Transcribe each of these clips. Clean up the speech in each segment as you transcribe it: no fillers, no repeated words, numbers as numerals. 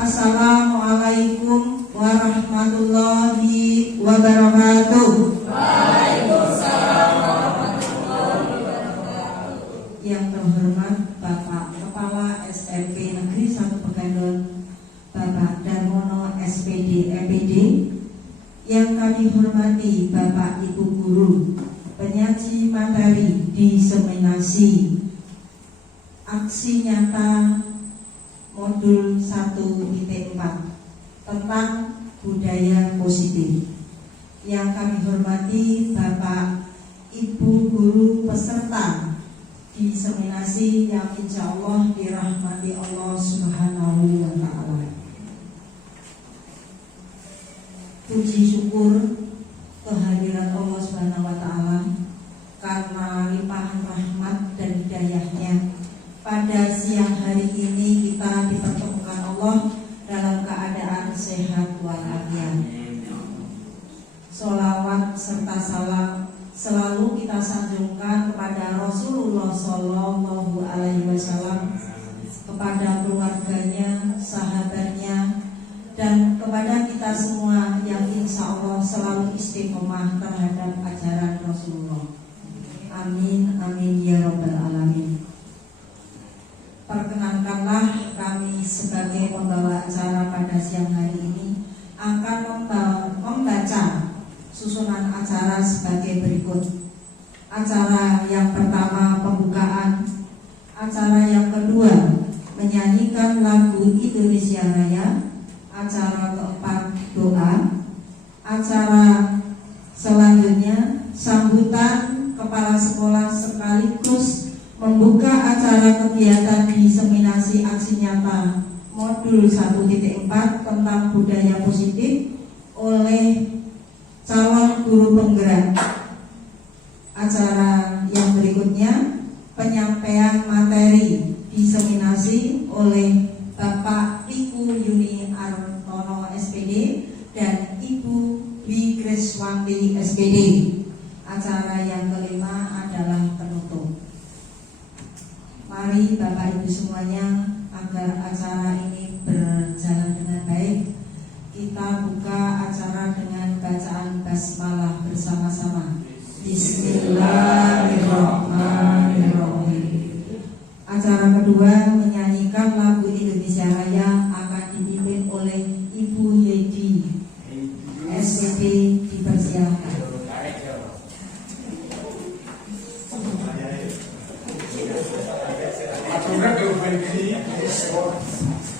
Assalamualaikum warahmatullahi wabarakatuh. Waalaikumsalam warahmatullahi wabarakatuh. Yang terhormat Bapak Kepala SMP Negeri 1 Pegadon, Bapak Darmono SPD EPD. Yang kami hormati Bapak Ibu Guru, penyaji materi diseminasi aksi nyata modul 1.4 tentang budaya positif. Yang kami hormati Bapak Ibu Guru peserta diseminasi yang insya Allah dirahmati Allah Subhanahu wa Ta'ala. Puji syukur kehadiran Allah Subhanahu wa Ta'ala karena limpahan rahmat dan hidayahnya. Pada siang hari ini kita dipertemukan Allah dalam keadaan sehat walafiat. Sholawat serta salam selalu kita sanjungkan kepada Rasulullah Sallallahu Alaihi Wasallam, kepada keluarganya, sahabatnya, dan kepada kita semua yang insya Allah selalu istiqomah terhadap ajaran Rasulullah. Amin, amin ya rabbal alamin. Perkenankanlah kami sebagai pembawa acara pada siang hari ini akan membaca susunan acara sebagai berikut. Acara yang pertama pembukaan, acara yang kedua menyanyikan lagu Indonesia Raya, acara keempat doa, acara selanjutnya sambutan kepala sekolah sekaligus membuka acara kegiatan diseminasi aksi nyata modul 1.4 tentang budaya positif oleh calon guru penggerak. Acara yang berikutnya penyampaian materi diseminasi oleh Bapak Ibu Yuni Artono SPD dan Ibu Dwi Kreswanti SPD. Acara yang kelima adalah penutup. Mari Bapak Ibu semuanya, agar acara ini berjalan dengan baik, kita buka acara dengan bacaan basmalah bersama-sama. Bismillahirrahmanirrahim. Acara kedua menyanyikan lagu Indonesia Raya akan dipimpin oleh Ibu Yedi SPD, dipersilakan.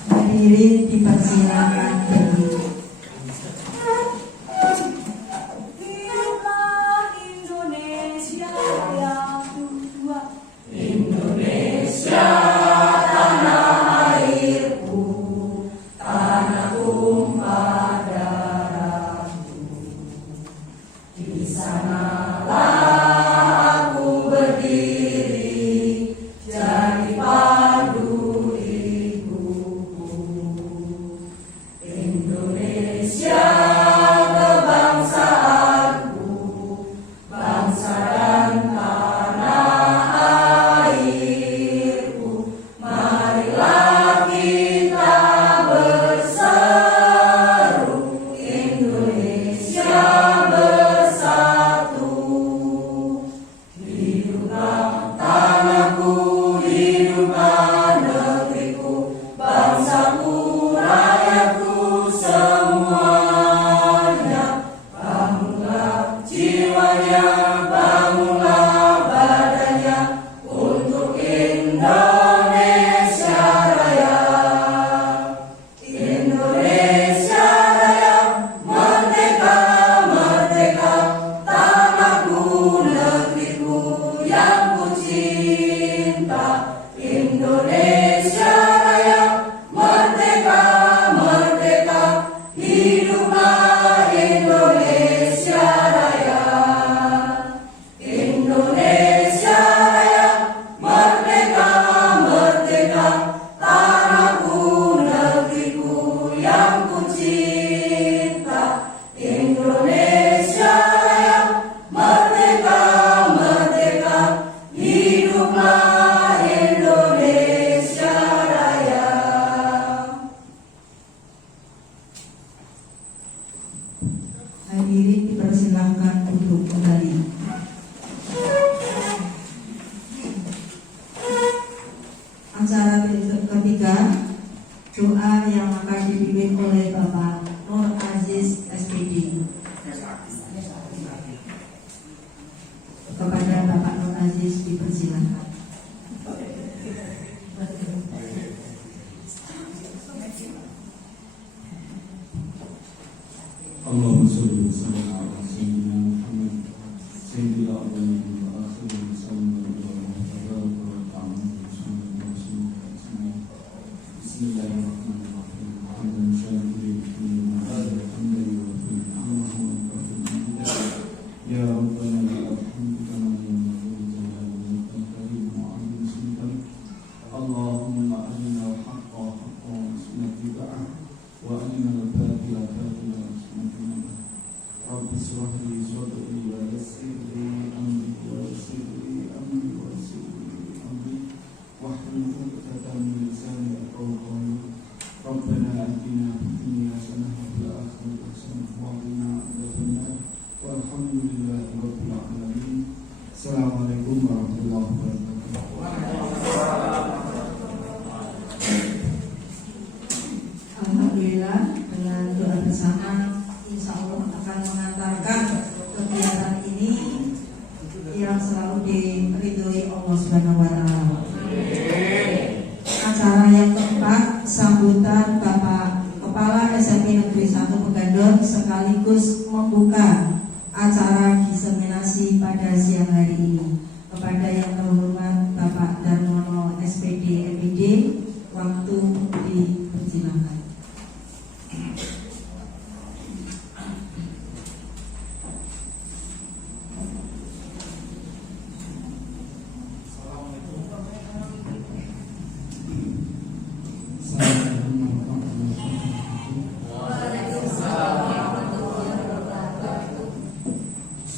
Hadirin dipersilakan berdiri. Indonesia. Acara ketiga, doa yang akan dipimpin oleh Bapak Nur Aziz SPD. Kepada Bapak Nur Aziz dipersilakan. Allahumma sholli wa sallim ala sayyidina Muhammad sayyidil awwalin wal akhirin sallallahu alaihi wa sallam. Bismillahirrahmanirrahim. Hamdan syakirun ya rabbana lakal kama yanbaghi li karim wa 'azim sultan. Allahumma arina al-haqqa haqqan warzuqna ittiba'ah wa arina al-batila batilan Rabbi shrah li sadri wa yassir li amri wa yassir li amri wa yassir li amri wahlul 'uqdatam min lisani yafqahu qawli. Rabbana atina fid dunya hasanah wa fil akhirati hasanah wa qina adzabannar. Walhamdulillahi rabbil alamin. Assalamualaikum warahmatullahi wabarakatuh. Alhamdulillah, dengan doa bersama insya Allah akan mengantarkan kegiatan ini yang selalu diridhoi Allah Subhanahu wa Ta'ala. Acara yang keempat, sambutan Bapak Kepala SMP Negeri 1 Pegadon sekaligus membuka acara diseminasi pada siang hari ini. Kepada yang terhormat Bapak Darmono SPD MPD, waktu dipersilakan.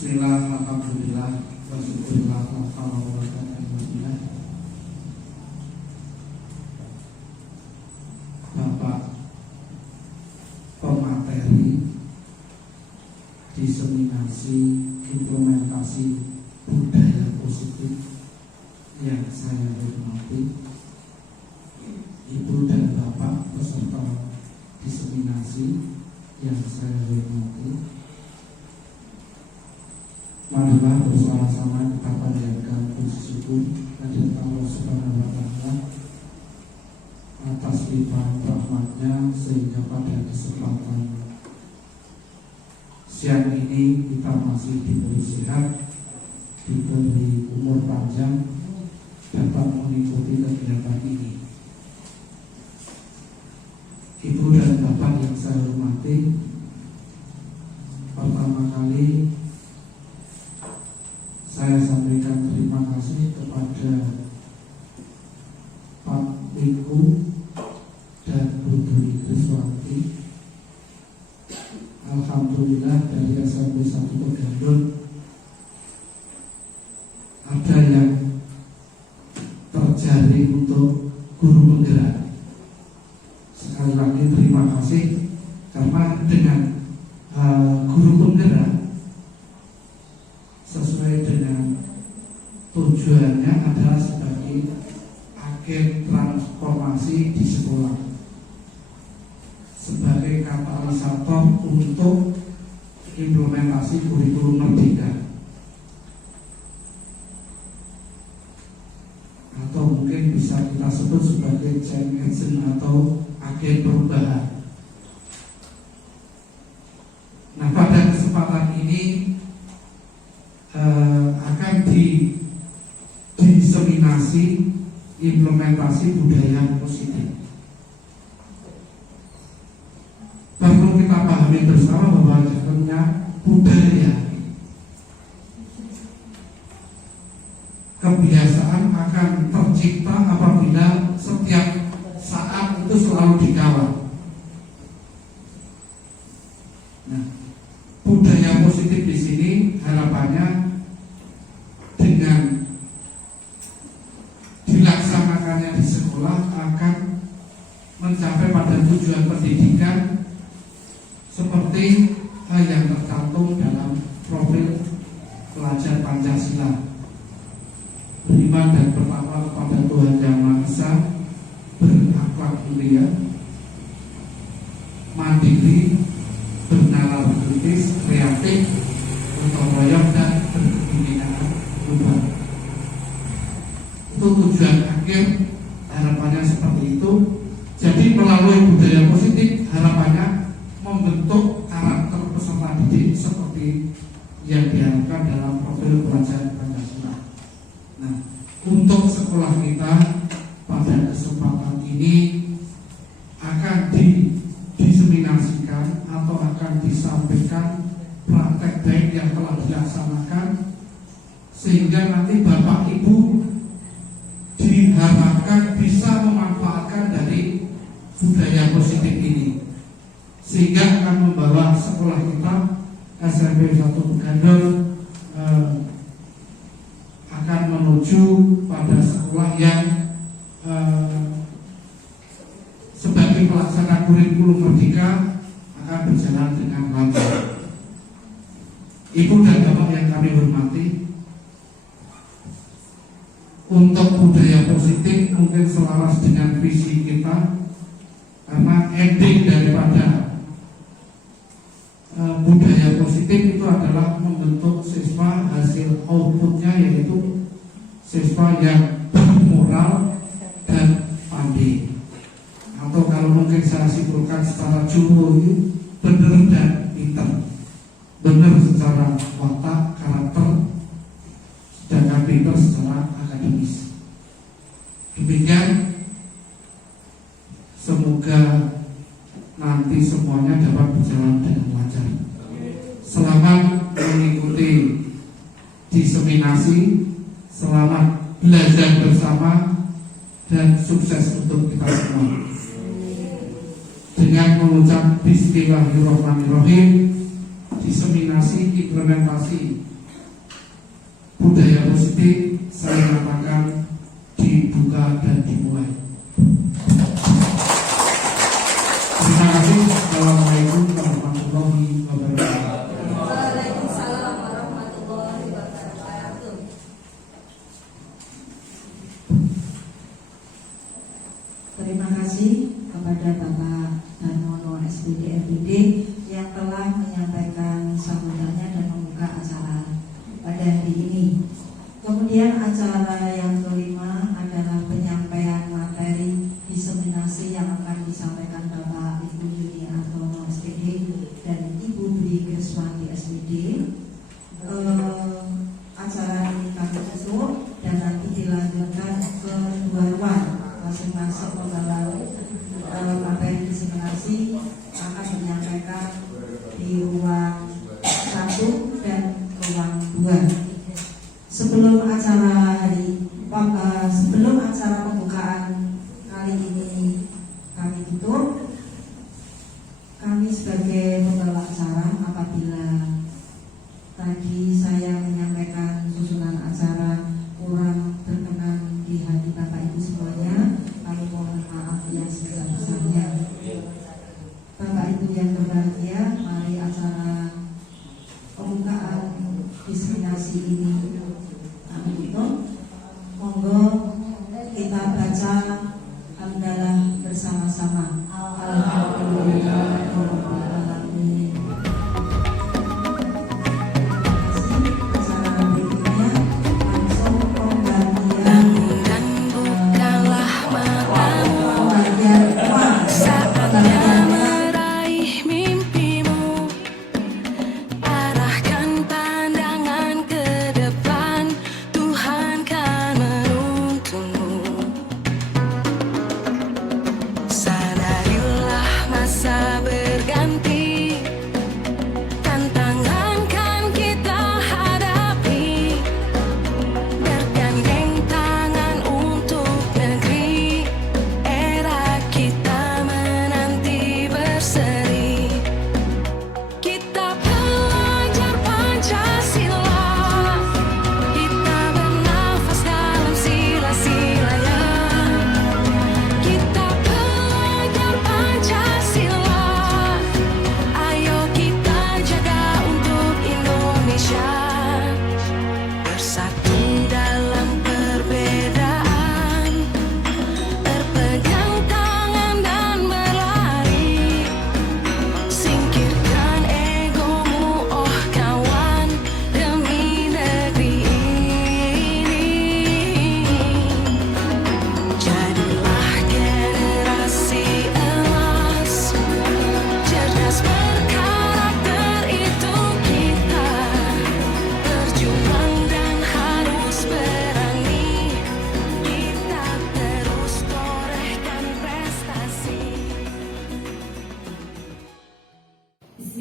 Bismillah, alhamdulillah, wa syukurillah, wa alhamdulillah. Bapak pemateri diseminasi implementasi budaya positif yang saya hormati, Ibu dan Bapak peserta diseminasi yang saya hormati, marilah bersama-sama kita panjatkan puji syukur kehadirat Allah Subhanahu wa Ta'ala atas limpahan rahmatnya sehingga pada kesempatan siang ini kita masih diberi sehat, diberi umur panjang, dapat mengikuti kegiatan ini. Ibu dan Bapak yang saya hormati, pertama kali saya sampaikan terima kasih kepada Pak Wiku dan Bu Dwi Kriswanti. Alhamdulillah dari SMP 1 Pegadon ada yang terjaring untuk guru penggerak. Sekali lagi terima kasih karena dengan guru penggerak sesuai dengan tujuannya adalah sebagai agen transformasi di sekolah, sebagai katalisator untuk implementasi kurikulum merdeka, atau mungkin bisa kita sebut sebagai change agent atau agen perubahan. Nah, pada kesempatan ini akan diseminasi implementasi budaya positif. Perlu kita pahami bersama bahwa sebenarnya budaya, kebiasaan akan tercipta apabila setiap saat itu selalu dikawal. Nah, budaya positif di sini harapannya dengan dilaksanakannya di sekolah akan mencapai pada tujuan pendidikan seperti yang tercantum dalam profil pelajar Pancasila, beriman dan bertakwa kepada Tuhan Yang Maha Esa, mulia, mandiri, bernalar kritis, kreatif, gotong royong dan berkebudayaan global. Itu tujuan akhir, harapannya seperti itu. Jadi melalui budaya positif harapannya membentuk karakter peserta didik seperti yang diharapkan dalam profil pelajaran Pancasila. Nah, untuk sekolah kita pada kesempatan ini akan diseminasikan atau akan disampaikan praktek baik yang telah dilaksanakan, sehingga nanti Bapak Ibu diharapkan bisa memanfaatkan dari budaya positif ini, sehingga akan membawa sekolah kita SMP 1 Begandul akan menuju pada sekolah yang sebagai pelaksana kurikulum merdeka akan berjalan dengan lancar. Ibu dan Bapak yang kami hormati, untuk budaya positif mungkin selaras dengan visi kita, karena ending daripada budaya positif itu adalah membentuk siswa, hasil outputnya yaitu siswa yang bermoral dan pandai, atau kalau mungkin saya simpulkan secara jumlah itu benar dan pintar, benar secara watak, karakter, sedangkan pintar secara akademis. Demikian, semoga nanti semuanya dapat berjalan dengan lancar. Selamat mengikuti diseminasi, selamat belajar bersama, dan sukses untuk kita semua. Dengan mengucap Bismillahirrahmanirrahim, diseminasi implementasi budaya positif saya katakan dibuka dan dimulai. Terima kasih. Assalamualaikum warahmatullahi wabarakatuh. Waalaikumsalam warahmatullahi wabarakatuh. Terima kasih kepada Bapak Darmono SPD FBD yang telah menyampaikan sambutannya dan membuka acara pada hari ini. Kemudian acara yang kelima adalah penyampaian materi diseminasi yang akan disampaikan Bapak Ibu Yuni Artono SPD dan Ibu Dwi Kriswanti SPD. Acara ini kami tutup dan nanti dilanjutkan ke dua ruang. Masing-masing pembawa materi diseminasi akan menyampaikan di ruang 1 dan ruang 2. Sebelum acara pembukaan kali ini kami tutup, kami sebagai pembawa acara, apabila tadi saya menyampaikan susunan acara kurang berkenan di hati Bapak Ibu semuanya, kami mohon maaf yang sebesar-besarnya. Bapak Ibu yang berbahagia, mari acara pembukaan diseminasi ini kami tutup. Monggo kita baca hamdalah bersama-sama. Alhamdulillahirobbilalamin. Acara berikutnya langsung pembagian uang. Saatnya meraih mimpimu, arahkan pandangan ke depan.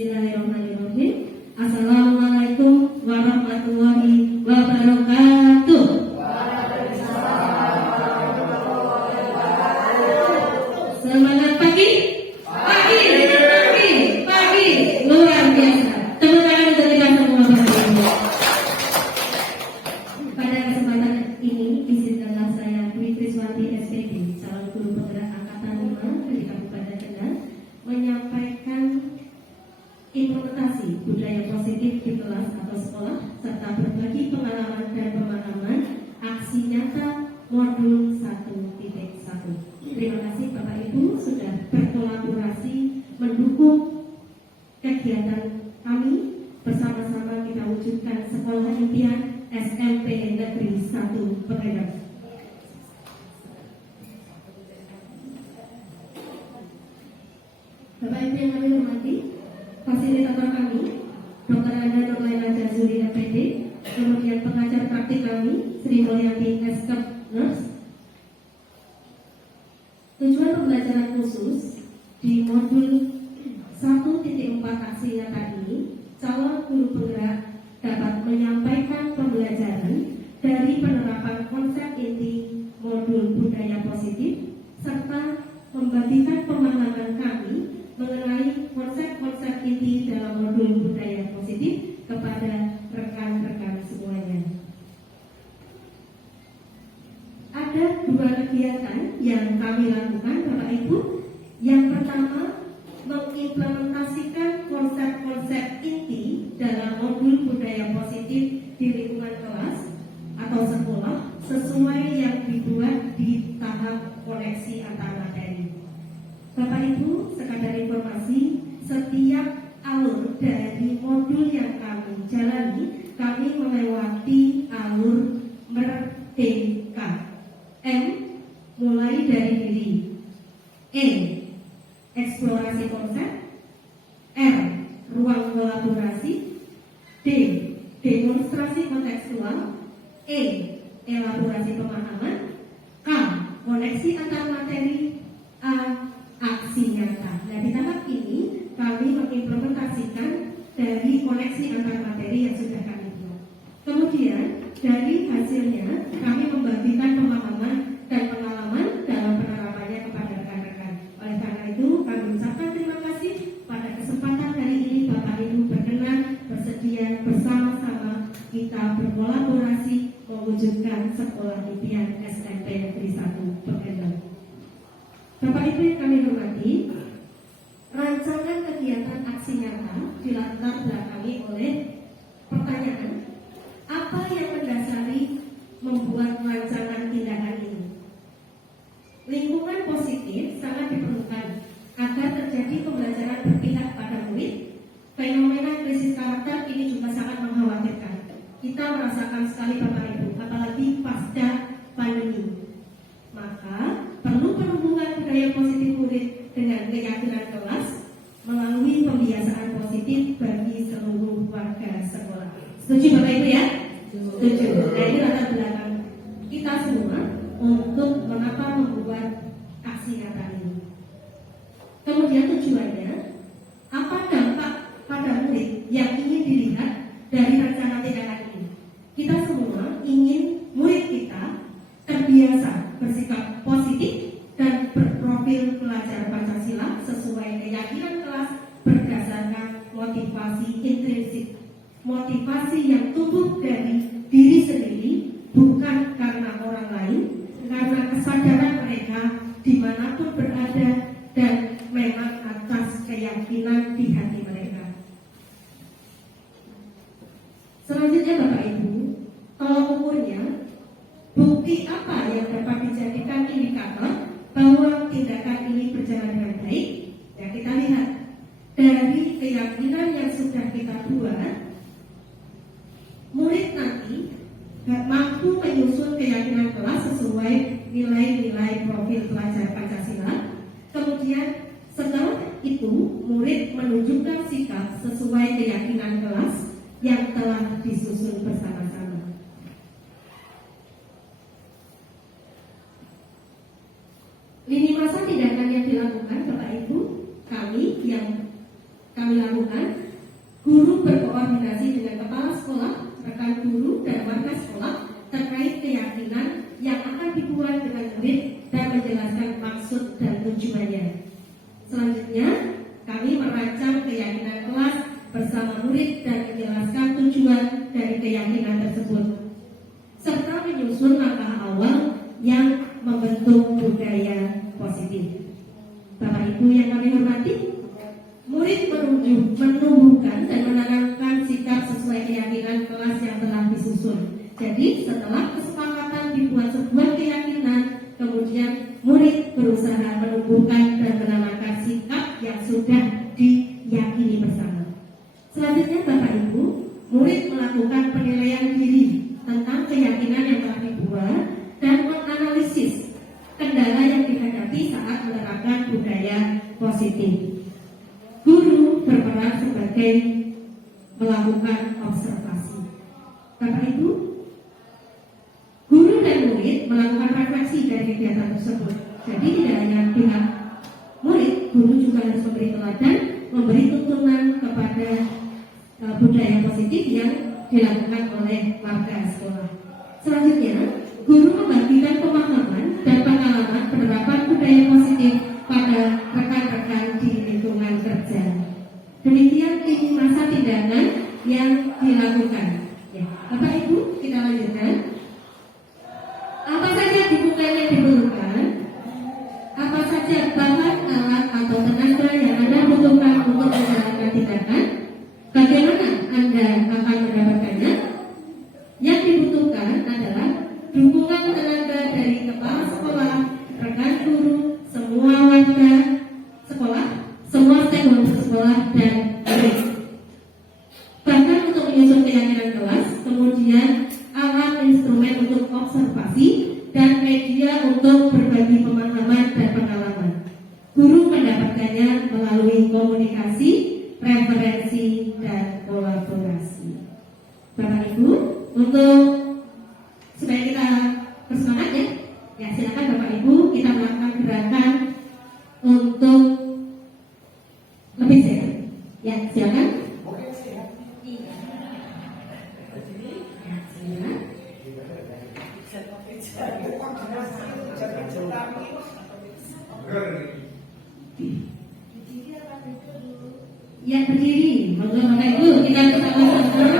Bismillahirrahmanirrahim. Assalamualaikum warahmatullahi wabarakatuh. Semangat pagi. Pagi. Luar biasa. Tepuk tangan untuk kita semua Bapak Ibu. Pada kesempatan ini, izinkanlah saya Dwi Triswati SPD, calon guru penggerak angkatan 5 dari Kabupaten Kendal, menyampaikan implementasi budaya positif di kelas atau sekolah serta berbagi pengalaman dan pemahaman aksi nyata modul 1.1. Terima kasih Bapak Ibu sudah berkolaborasi mendukung kegiatan kami. Bersama-sama kita wujudkan sekolah impian SMP Negeri 1 Pegadaian. Bapak Ibu yang kami hormati, fasilitator kami, Dr. Anda Nurlaina Jazuli FPD, kemudian pengajar praktik kami, Sri Mulyanti Eskep Nurse. Tujuan pembelajaran khusus di modul 1.4 aksi nyata ini, calon guru penggerak dapat menyampaikan pembelajaran dari penerapan konsep inti modul budaya positif serta membagikan pemahaman kami mengenai konsep-konsep inti dalam modul budaya positif kepada rekan-rekan semuanya. Ada dua kegiatan yang kami lakukan Bapak Ibu. Yang pertama, mengimplementasikan konsep-konsep inti dalam modul budaya positif di lingkungan kelas atau sekolah sesuai yang dibuat di tahap koneksi antar materi. Bapak Ibu, sekadar informasi, setiap alur dari modul yang kami jalani, kami melewati alur merdeka. M, mulai dari diri. E, eksplorasi konsep. R, ruang kolaborasi. D, demonstrasi kontekstual. E, elaborasi pemahaman. K, koneksi antar materi. A, aksi nyata. Nah, di tahap ini kami mengimplementasikan dari koneksi antar materi yang sudah kami buat. Kemudian dari hasilnya kami membagikan pemahaman dan pengalaman dalam penerapannya kepada rekan-rekan. Oleh karena itu kami ucapkan terima kasih pada kesempatan hari ini Bapak Ibu berkenan bersedia bersama-sama kita berkolaborasi mewujudkan sekolah impian SMP Negeri 1 Pegadaian. Bapak Ibu yang kami hormati, rancangan kegiatan aksi nyata dilatar belakangi oleh pertanyaan, apa yang mendasari membuat rancangan tindakan ini? Lingkungan positif sangat diperlukan agar terjadi pembelajaran berpihak pada murid. Fenomena krisis karakter ini juga sangat mengkhawatirkan. Kita merasakan sekali Bapak Ibu, apalagi pasca pandemi. Maka perlu perhubungan budaya positif murid dengan keyakinan kelas melalui pembiasaan positif bagi seluruh warga sekolah. Setuju Bapak Ibu ya? Setuju. Nah, ini latar belakang kita semua untuk mengapa membuat aksi nyata ini. Kemudian tujuannya, apa dampak pada murid yang ingin dilihat dari rencana tindakan ini? Kita semua ingin murid kita terbiasa bersikap positif dan berprofil pelajar Pancasila sesuai keyakinan kelas berdasarkan motivasi intrinsik, motivasi yang tumbuh dari diri sendiri, bukan karena orang lain, karena kesadaran mereka dimanapun berada dan memang atas keyakinan di hati mereka. Selanjutnya Bapak Ibu, tolak ukurnya, bukti apa yang dapat dijadikan indikator bahwa tindakan ini berjalan dengan baik? Ya, kita lihat dari keyakinan yang sudah kita buat, murid nanti mampu menyusun keyakinan kelas sesuai nilai-nilai profil pelajar Pancasila. Kemudian setelah itu murid menunjukkan sikap sesuai keyakinan kelas yang telah disusun bersama-sama. Lini masa tindakan yang dilakukan Bapak Ibu, kami yang kami lakukan, guru berkoordinasi dengan kepala sekolah, rekan guru, dan warga sekolah terkait keyakinan yang akan dibuat dengan murid dan menjelaskan maksud dan tujuannya. Selanjutnya, kami merancang keyakinan kelas bersama murid dan menjelaskan tujuan dari keyakinan tersebut, serta menyusun langkah awal yang membentuk budaya positif. Bapak Ibu yang kami hormati, murid menumbuhkan dan menanamkan sikap sesuai keyakinan kelas yang telah disusun. Jadi setelah kesepakatan dibuat sebuah keyakinan, kemudian murid berusaha menumbuhkan dan menanamkan sikap yang sudah diyakini bersama. Selanjutnya Bapak Ibu, murid melakukan penilaian diri tentang keyakinan yang telah dibuat dan menganalisis kendala yang dihadapi saat menerapkan budaya positif. Guru berperan sebagai melakukan observasi. Bapak Ibu, guru dan murid melakukan refleksi dari kegiatan tersebut. Jadi tidak hanya pihak murid, guru juga harus memberi teladan, memberi tuntunan kepada budaya positif yang dilakukan oleh warga sekolah. Selanjutnya, guru membagikan pemahaman dan pengalaman penerapan budaya positif pada rekan-rekan di lingkungan kerja. Demikian lini masa tindakan yang dilakukan. Ya, Bapak Ibu, kita lanjutkan. Apa saja dukungan yang diperlukan? Apa saja bahan, alat, atau tenaga yang Anda butuhkan untuk menjalankan tindakan? Bagaimana Anda akan mendapatkannya? Yang dibutuhkan adalah dukungan tenaga dari kepala sekolah, rekan guru, semua warga sekolah, semua stakeholder sekolah, dan murid. Bahkan untuk menyusun keyakinan kelas, kemudian alat instrumen untuk observasi, dan media untuk berbagi pemahaman dan pengalaman. Guru mendapatkannya melalui komunikasi, referensi, dan kolaborasi. Bapak Ibu, untuk supaya kita bersemangat ya silakan Bapak Ibu kita melakukan gerakan untuk lebih sehat. Ya, silakan. Iya. Ya, berdiri. Monggo Bapak Ibu kita bersama-sama.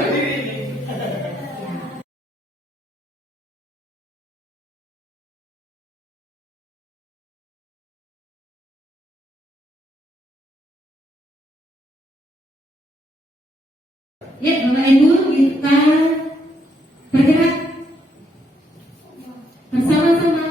Ya, Bapak Ibu, kita bergerak bersama-sama.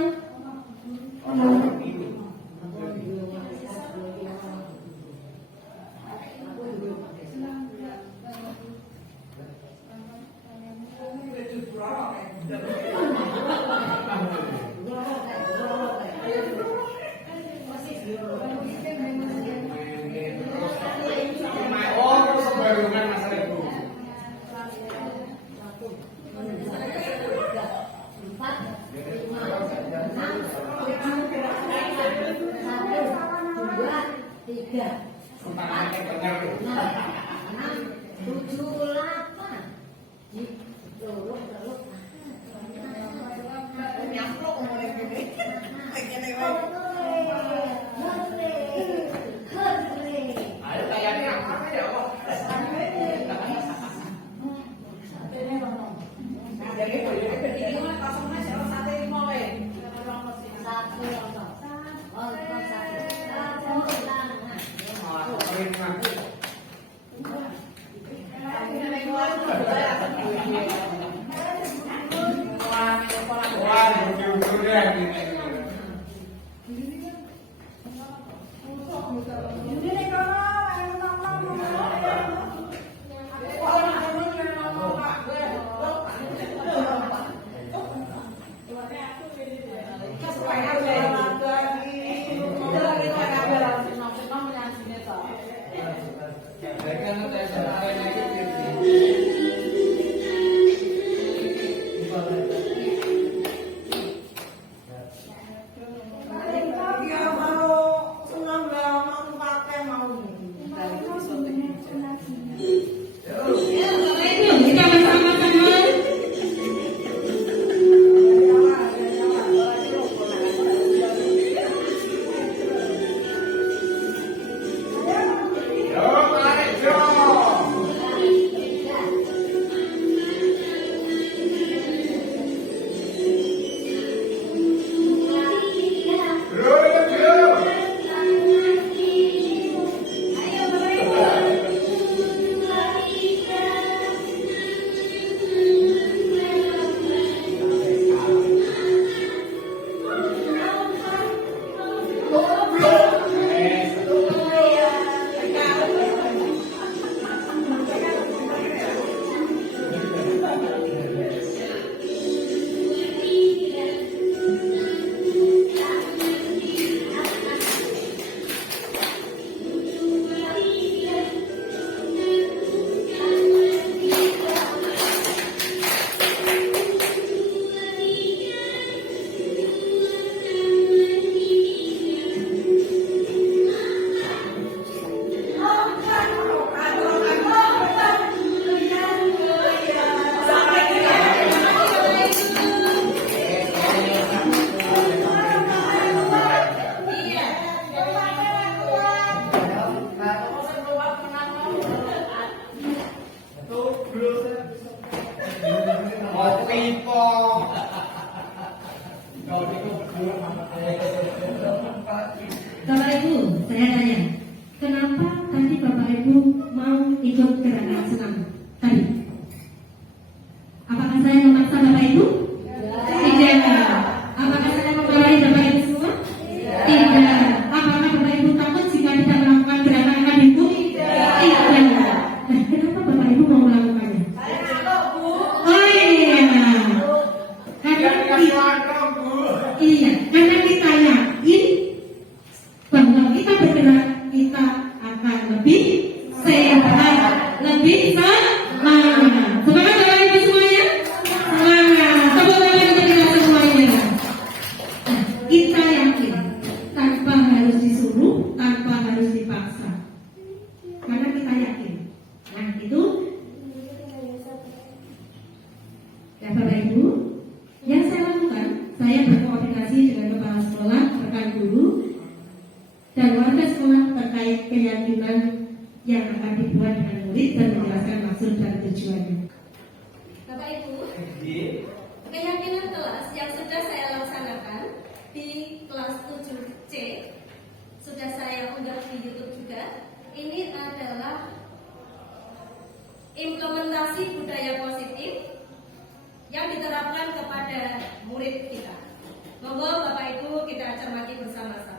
Mau keyakinan yang akan dibuat dengan murid dan menjelaskan maksud dan tujuannya. Bapak Ibu, keyakinan kelas yang sudah saya laksanakan di kelas 7C sudah saya unggah di YouTube juga. Ini adalah implementasi budaya positif yang diterapkan kepada murid kita. Monggo Bapak Ibu kita cermati bersama-sama.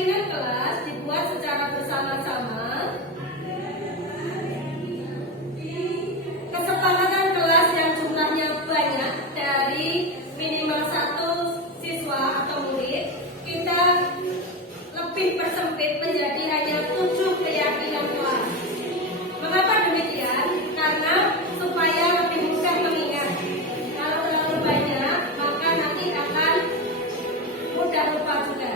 keyakinan kelas dibuat secara bersama-sama. Kesepakatan kelas yang jumlahnya banyak dari minimal 1 siswa atau murid, kita lebih persempit menjadi hanya 7 keyakinan kelas. Mengapa demikian? Karena supaya lebih mudah mengingat. Kalau terlalu banyak, maka nanti akan mudah lupa juga.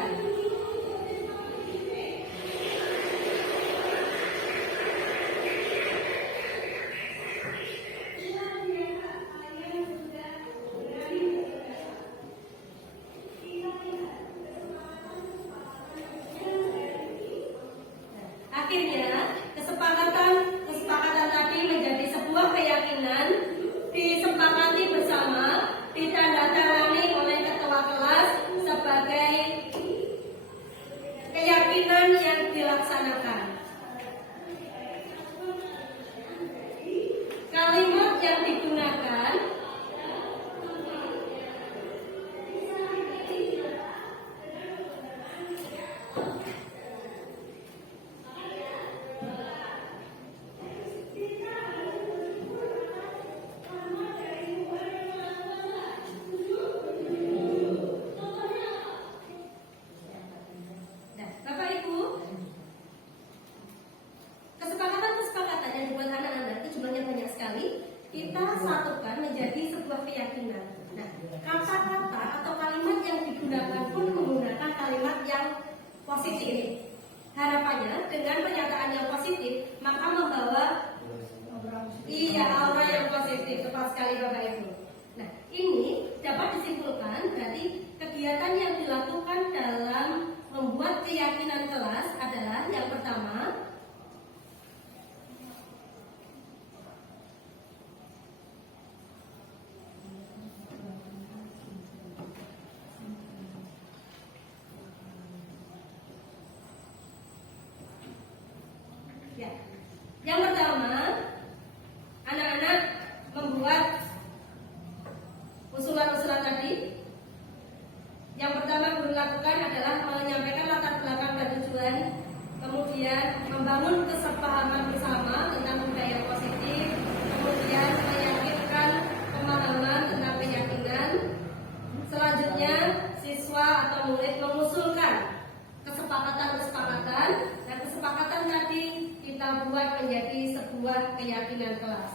Akhirnya, kesepakatan tadi menjadi sebuah keyakinan, disepakati bersama, ditandatangani oleh ketua kelas sebagai keyakinan yang dilaksanakan. Kalimat yang digunakan kesepakatan yang dibuat anak-anak itu jumlahnya banyak sekali, kita satukan menjadi sebuah keyakinan. Nah, kata-kata atau kalimat yang digunakan pun menggunakan kalimat yang positif. Harapannya dengan pernyataan yang positif maka membawa aura yang positif. Tepat sekali Bapak Ibu. Nah, ini dapat disimpulkan berarti kegiatan yang dilakukan dalam membuat keyakinan kelas adalah yang pertama, yang pertama, anak-anak membuat usulan-usulan tadi. Yang pertama guru lakukan adalah menyampaikan latar belakang dan tujuan, kemudian membangun kesepahaman bersama tentang budaya positif, kemudian meyakinkan pemahaman tentang keyakinan. Selanjutnya, siswa atau murid mengusulkan kesepakatan, dan kesepakatan tadi kita buat menjadi sebuah keyakinan kelas.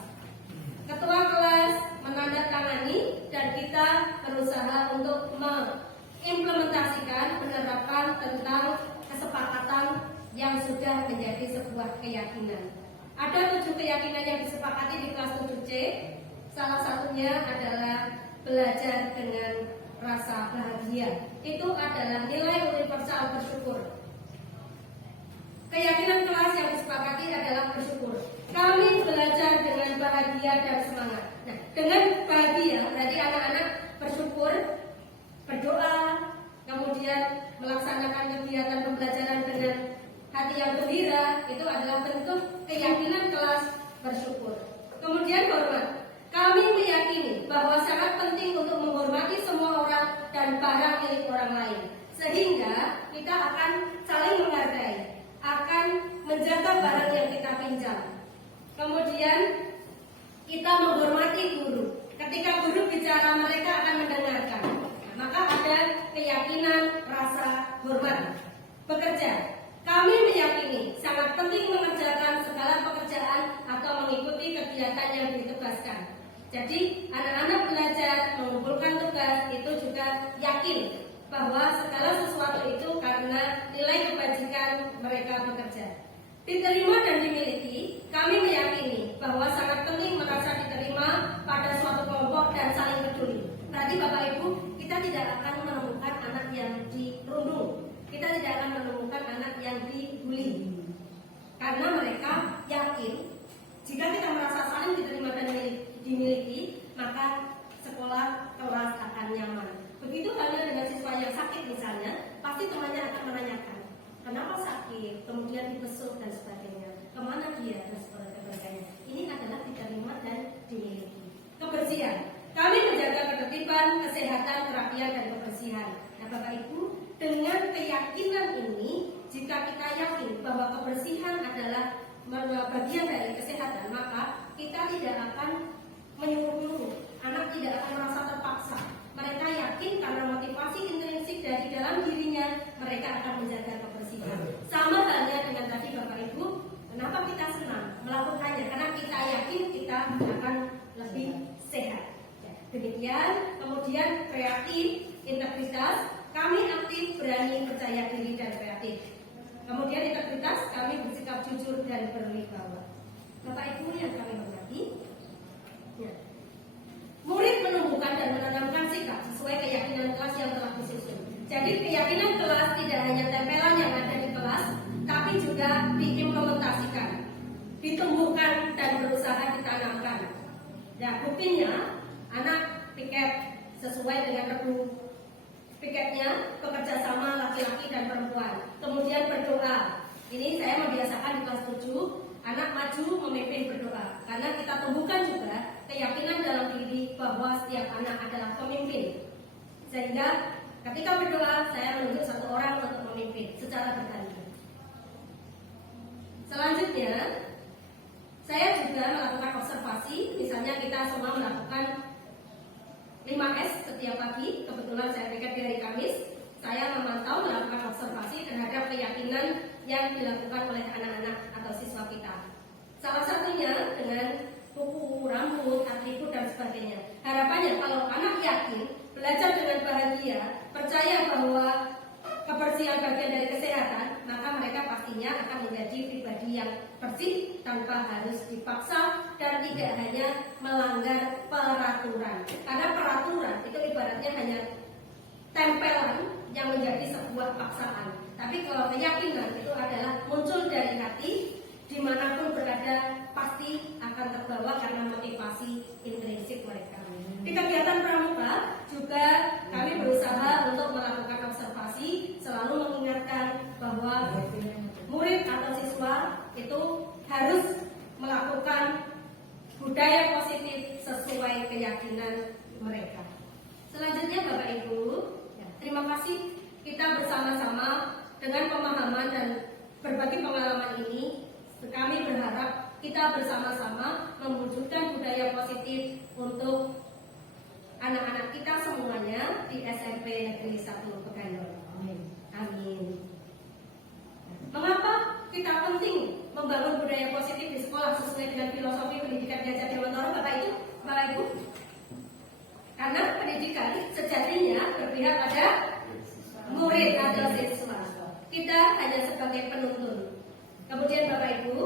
Ketua kelas menandatangani dan kita berusaha untuk mengimplementasikan, menerapkan tentang kesepakatan yang sudah menjadi sebuah keyakinan. Ada 7 keyakinan yang disepakati di kelas 7C. Salah satunya adalah belajar dengan rasa bahagia. Itu adalah nilai universal bersyukur. Keyakinan kelas yang disepakati adalah bersyukur. Kami belajar dengan bahagia dan semangat. Nah, dengan bahagia berarti anak-anak bersyukur, berdoa, kemudian melaksanakan kegiatan pembelajaran dengan hati yang gembira. Itu adalah bentuk keyakinan kelas bersyukur. Kemudian hormat. Kami meyakini bahwa sangat penting untuk menghormati semua orang dan barang milik orang lain, sehingga kita akan saling menghargai, akan menjaga barang yang kita pinjam. Kemudian kita menghormati guru. Ketika guru bicara, mereka akan mendengarkan. Maka ada keyakinan rasa hormat. Bekerja. Kami meyakini sangat penting mengerjakan segala pekerjaan atau mengikuti kegiatan yang ditugaskan. Jadi anak-anak belajar mengumpulkan tugas itu juga yakin bahwa segala sesuatu itu karena nilai kebajikan mereka bekerja. Diterima dan dimiliki, kami meyakini bahwa sangat penting merasa diterima pada suatu kelompok dan saling peduli. Tadi Bapak Ibu, kita tidak akan menemukan anak yang dirundung, kita tidak akan menemukan anak yang dibully, karena mereka yakin jika kita merasa saling diterima dan dimiliki, maka sekolah kelas akan nyaman. Begitu halnya dengan siswa yang sakit misalnya, pasti temannya akan menanyakan kenapa sakit, kemudian dibesuk dan sebagainya, kemana dia dan sebagainya. Ini adalah diterima dan dimiliki. Kebersihan. Kami menjaga ketertiban, kesehatan, kerapian dan kebersihan. Nah Bapak Ibu, dengan keyakinan ini, jika kita yakin bahwa kebersihan adalah bagian dari kesehatan, maka kita tidak akan menyuruh-nyuruh, anak tidak akan merasa terpaksa. Mereka yakin karena motivasi intrinsik dari dalam dirinya, mereka akan menjaga kebersihan. Sama halnya dengan tadi Bapak Ibu, kenapa kita senang melakukannya? Karena kita yakin kita akan lebih sehat. Demikian, kemudian kreatif, integritas, kami aktif, berani, percaya diri, dan kreatif. Kemudian integritas, kami bersikap jujur dan berwibawa. Bapak Ibu yang kami hormati, ya. Murid menumbuhkan dan menanamkan sikap sesuai keyakinan kelas yang telah disusun. Jadi keyakinan kelas tidak hanya tempelan yang ada di kelas, tapi juga diimplementasikan, ditumbuhkan dan berusaha ditanamkan. Ya, buktinya anak piket sesuai dengan regu piketnya, bekerja sama laki-laki dan perempuan. Kemudian berdoa. Ini saya membiasakan di kelas 7, anak maju memimpin berdoa. Karena kita tumbuhkan juga keyakinan dalam diri bahwa setiap anak adalah pemimpin. Sehingga ketika berdoa, saya menunjuk satu orang untuk memimpin secara bergantian. Selanjutnya, saya juga melakukan observasi. Misalnya kita semua melakukan 5S setiap pagi, kebetulan saya piket di hari Kamis. Saya memantau, melakukan observasi terhadap keyakinan yang dilakukan oleh anak-anak atau siswa kita. Salah satunya dengan kuku, rambut, atribut, dan sebagainya. Harapannya kalau anak yakin, belajar dengan bahagia, percaya bahwa kebersihan bagian dari kesehatan, maka mereka pastinya akan menjadi pribadi yang bersih tanpa harus dipaksa dan tidak hanya melanggar peraturan. Karena peraturan itu ibaratnya hanya tempelan yang menjadi sebuah paksaan. Tapi kalau keyakinan itu adalah muncul dari hati, dimanapun berada pasti akan terbawa karena motivasi intrinsik mereka. Di kegiatan pramuka juga kami berusaha untuk melakukan observasi, selalu mengingatkan bahwa murid atau siswa itu harus melakukan budaya positif sesuai keyakinan mereka. Selanjutnya Bapak Ibu, terima kasih kita bersama-sama dengan pemahaman dan berbagi pengalaman ini. Kami berharap kita bersama-sama mewujudkan budaya positif untuk anak-anak kita semuanya di SMP Negeri 1 Pekanbaru. Amin. Mengapa kita penting membangun budaya positif di sekolah sesuai dengan filosofi pendidikan Gajah Dewantara, Bapak Ibu? Karena pendidikan sejatinya berpihak pada murid atau siswa. Kita hanya sebagai penuntun. Kemudian Bapak Ibu,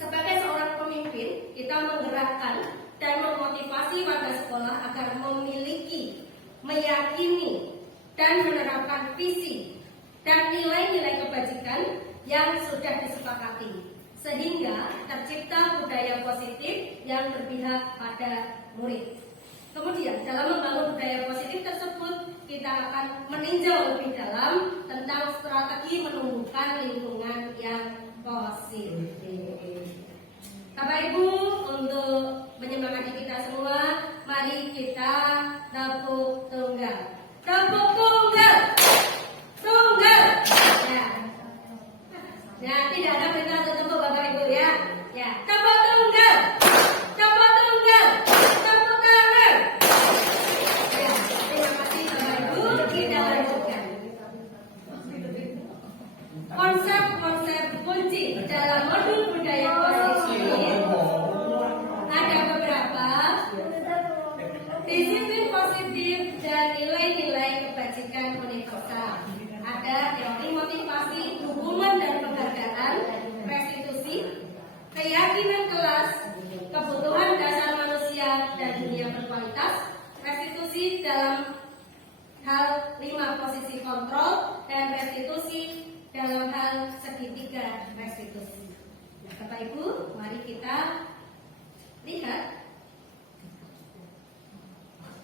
sebagai seorang pemimpin, kita menggerakkan dan memotivasi warga sekolah agar memiliki, meyakini, dan menerapkan visi dan nilai-nilai kebajikan yang sudah disepakati, sehingga tercipta budaya positif yang berpihak pada murid. Kemudian dalam membangun budaya positif tersebut, kita akan meninjau lebih dalam tentang strategi menumbuhkan lingkungan yang positif. Bapak Ibu, untuk menyemangati kita semua, mari kita tepuk tunggal. Tepuk tunggal. Tunggal. Ya, tidak ada perintah untuk tepuk Bapak Ibu ya. Ya, tepuk tunggal. Tepuk tunggal. Tepuk tangan. Ya, terima kasih Bapak Ibu. Kita lanjutkan. Konsep-konsep kunci dalam modul budaya positif ada beberapa: disiplin positif dan nilai-nilai kebajikan universal. Ada teori motivasi, hubungan dan penghargaan, restitusi, keyakinan kelas, kebutuhan dasar manusia dan dunia berkualitas, restitusi dalam hal 5 posisi kontrol, dan restitusi dalam hal segitiga restitusi. Nah, Bapak Ibu, mari kita lihat.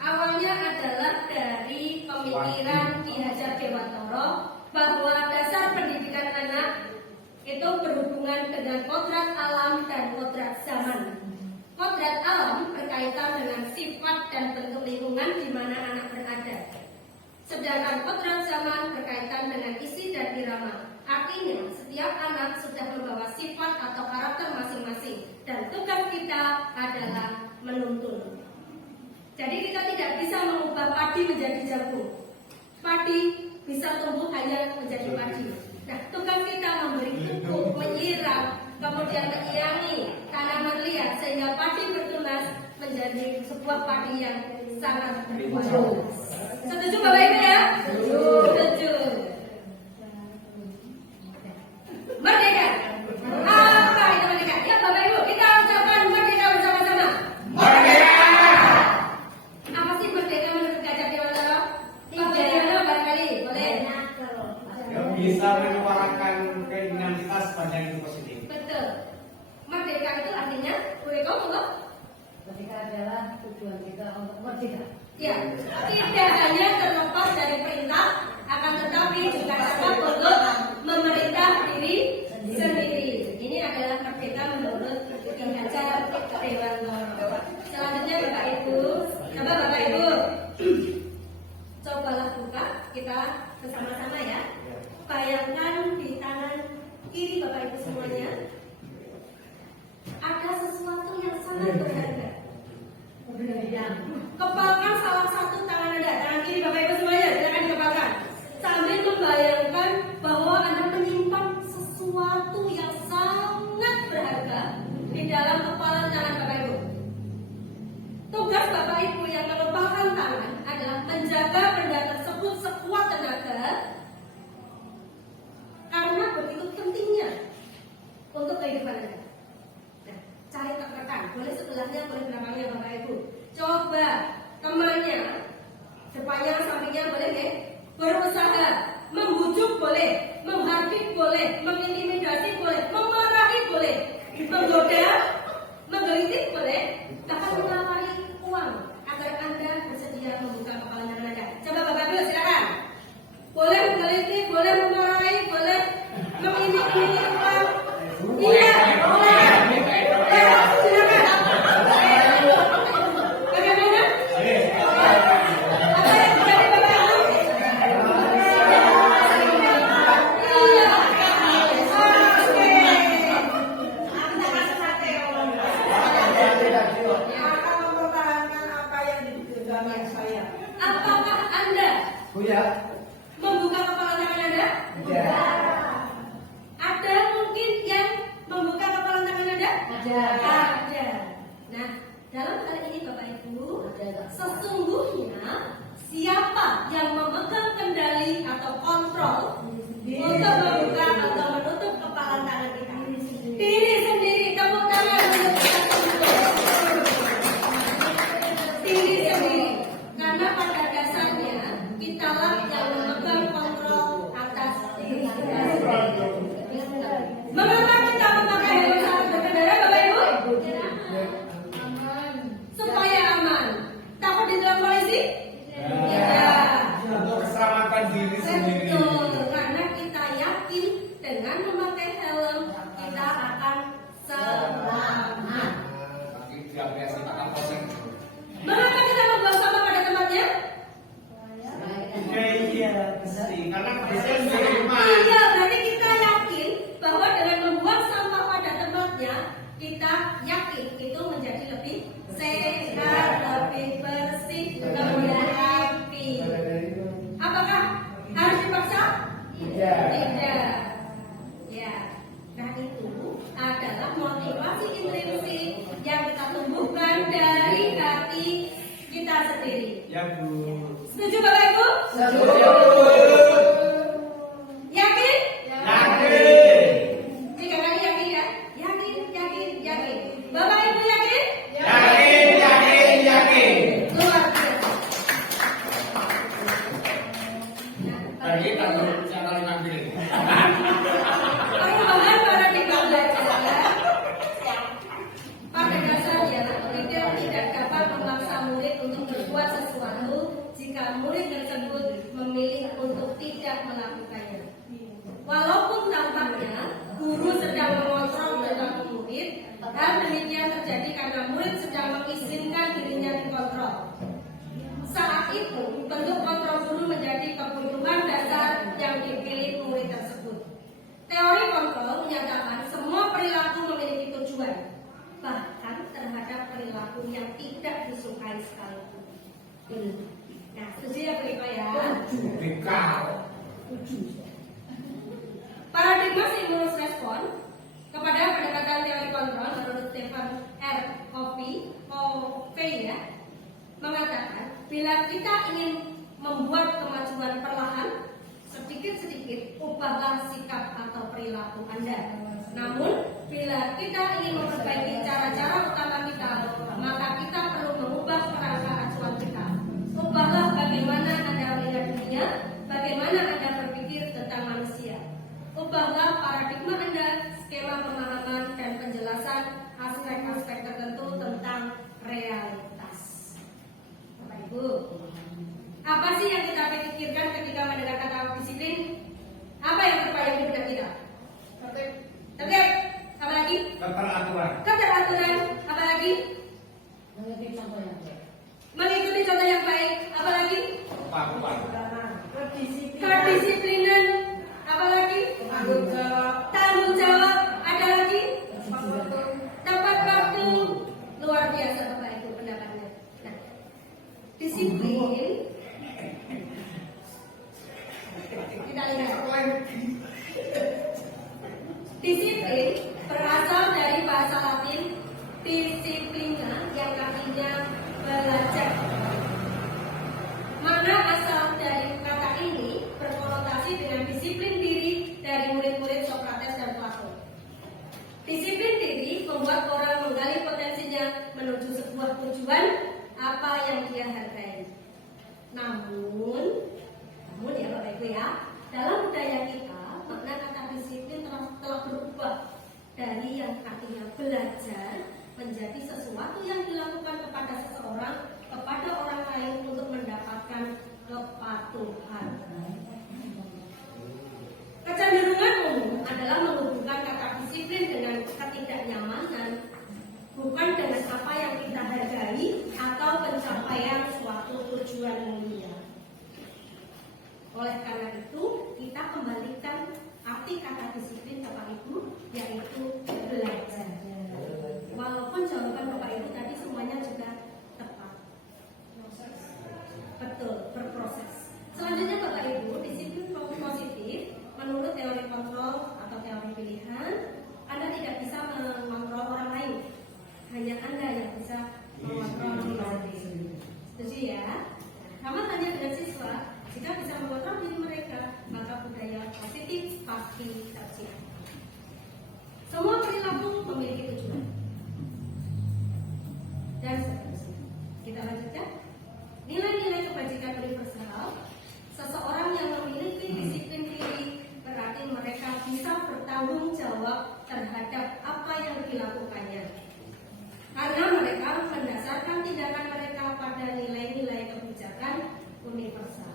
Awalnya adalah dari pemikiran Ki Hajar Dewantara bahwa dasar pendidikan anak itu berhubungan dengan kodrat alam dan kodrat zaman. Kodrat alam berkaitan dengan sifat dan bentuk lingkungan di mana anak berada. Sedangkan kodrat zaman berkaitan artinya setiap anak sudah membawa sifat atau karakter masing-masing dan tugas kita adalah menuntun. Jadi kita tidak bisa mengubah padi menjadi jagung. Padi bisa tumbuh hanya menjadi padi. Nah, tugas kita memberi pupuk, menyiram, kemudian menyiangi tanaman liar sehingga padi bertunas menjadi sebuah padi yang sangat berkualitas. Setuju Bapak Ibu ya? Setuju. Merdeka. Apa itu merdeka? Ya Bapak Ibu, kita ucapkan merdeka bersama-sama. Merdeka. Apa sih merdeka menurut Gajah Dewantara? Bagaimana barangkali? Boleh. Yang bisa menyuarakan keinginan kita sepanjang itu positif. Betul. Merdeka itu artinya, Bu Eko, monggo. Merdeka adalah tujuan kita untuk merdeka. Ya, tidak hanya terlepas dari perintah, akan tetapi juga dapat untuk memerintah diri sendiri. Ini adalah merdeka menurut Ki Hajar Dewantara. Selanjutnya Bapak Ibu, coba Bapak Ibu, cobalah buka, kita bersama-sama ya. Bayangkan di tangan kiri Bapak Ibu semuanya ada sesuatu yang sangat berharga. Kepalkan salah satu tangan Anda, tangan kiri Bapak Ibu semuanya, silakan dikepalkan. Sambil membayangkan bahwa Anda menyimpan sesuatu yang sangat berharga di dalam kepalan tangan Bapak Ibu. Tugas Bapak Ibu yang mengepalkan tangan adalah menjaga benda tersebut sekuat tenaga karena begitu pentingnya untuk kehidupan Anda. Nah, cari tekan, boleh sebelahnya, boleh belakangnya Bapak Ibu. Coba temannya, depannya, sampingnya boleh deh. Berusaha, membujuk boleh, menghardik boleh, mengintimidasi boleh, memarahi boleh, menggoda, menggelitik boleh, bahkan menawari uang agar Anda bersedia membuka kepala tangan Anda. Coba Bapak Ibu silakan. Boleh menggelitik, boleh memarahi, boleh mengintimidasi uang. Iya, boleh. Silakan. Bagaimana? Apa yang terjadi Bapak Ibu? Iya. Akan mempertahankan apa yang dipegang saya. Apakah Anda Buya. membuka kepala tangan Anda? Ya. Ada mungkin yang membuka kepala tangan Anda? Ada. Nah, dalam hal ini Bapak Ibu, sesungguhnya siapa yang memegang kendali atau kontrol untuk membuka atau menutup kepala tangan kita? Diri sendiri. Tepuk tangan untuk kita semua. Diri sendiri. Karena pada dasarnya kitalah yang memegang kontrol atas diri kita sendiri. Mengapa kita memakai helm saat berkendara Bapak Ibu? Supaya aman. Takut ditilang polisi? Ya. Untuk keselamatan diri sendiri. Betul. Karena kita yakin dengan memakai helm kita akan selamat. Tapi tidak biasa makan kosong. Mengapa kita membuang sampah pada tempatnya? Iya, pasti. Karena kebersihan dari rumah. Iya, berarti kita yakin bahwa dengan membuang sampah pada tempatnya, kita yakin itu menjadi lebih sehat, lebih bersih, lebih rapi. Apakah harus dipaksa? Tidak. Tidak. Ya. Nah itu adalah motivasi intrinsik yang kita tumbuhkan dari hati kita sendiri. Ya Bu. Setuju Bapak Ibu? Yakin? Yakin. 3 kali yakin ya? Yakin, yakin, yakin. Bapak Ibu yakin? Yakin, yakin, yakin. Luar biasa. Nah, Bagi tahu cara ngambil. perubahan paradigma belajar pada dasarnya kita tidak dapat memaksa murid untuk berbuat sesuatu jika murid tersebut memilih untuk tidak melakukannya. Walaupun tampaknya guru sedang mengontrol perilaku murid, hal demikian terjadi karena murid sedang mengizinkan dirinya dikontrol. Saat itu, bentuk kontrol guru menjadi kebutuhan dasar yang dipilih murid tersebut. disukai sekalipun. Nah, setuju ya Bu Iko ya? Paradigma stimulus respon kepada pendekatan teori kontrol menurut Stephen R. Covey ya, mengatakan bila kita ingin membuat kemajuan perlahan, sedikit-sedikit ubahlah sikap atau perilaku Anda. Namun, bila kita ingin memperbaiki cara-cara utama kita, maka kita perlu mengubah kerangka acuan kita. Ubahlah bagaimana Anda melihat dunia, bagaimana Anda berpikir tentang manusia. Ubahlah paradigma Anda, skema pemahaman dan penjelasan aspek-aspek tertentu tentang realitas. Bapak Ibu, apa sih yang kita pikirkan ketika mendengar kata disiplin? Apa yang terbayang di benak kita? Tertib. Apa lagi? Keteraturan. Apa lagi? Mengikuti contoh yang baik. Apa lagi? Kedisiplinan. Apa lagi? Tanggung jawab. Ada lagi? Tepat waktu. Luar biasa Bapak Ibu pendapatnya. Nah, disiplin. Kita lihat. Disiplin berasal dari bahasa Latin disciplina yang artinya belajar. Makna asal dari kata ini berkonotasi dengan disiplin diri dari murid-murid Socrates dan Plato. Disiplin diri membuat orang menggali potensinya menuju sebuah tujuan apa yang dia hargai. Namun ya Bapak Ibu ya, dalam budaya kita makna kata disiplin telah berubah dari yang artinya belajar menjadi sesuatu yang dilakukan kepada seseorang kepada orang lain untuk mendapatkan kepatuhan. Kecenderungan umum adalah menghubungkan kata disiplin dengan ketidaknyamanan, bukan dengan apa yang kita hargai atau pencapaian suatu tujuan mulia. Oleh karena itu, kita kembalikan arti kata disiplin Bapak Ibu, yaitu belajar. Walaupun jawaban Bapak Ibu tadi semuanya juga tepat. Betul, berproses. Selanjutnya Bapak Ibu, disiplin positif menurut teori kontrol atau teori pilihan, Anda tidak bisa mengontrol orang lain. Hanya Anda yang bisa mengontrol diri sendiri. Setuju ya? Sama hanya dengan siswa. Jika bisa mengontrol diri mereka, maka budaya positif pasti tercipta. Semua perilaku memiliki tujuan. Dan seterusnya. Kita lanjutkan. Nilai-nilai kebajikan universal. Seseorang yang memiliki disiplin diri berarti mereka bisa bertanggung jawab terhadap apa yang dilakukannya. Karena mereka mendasarkan tindakan mereka pada nilai-nilai kebijakan universal.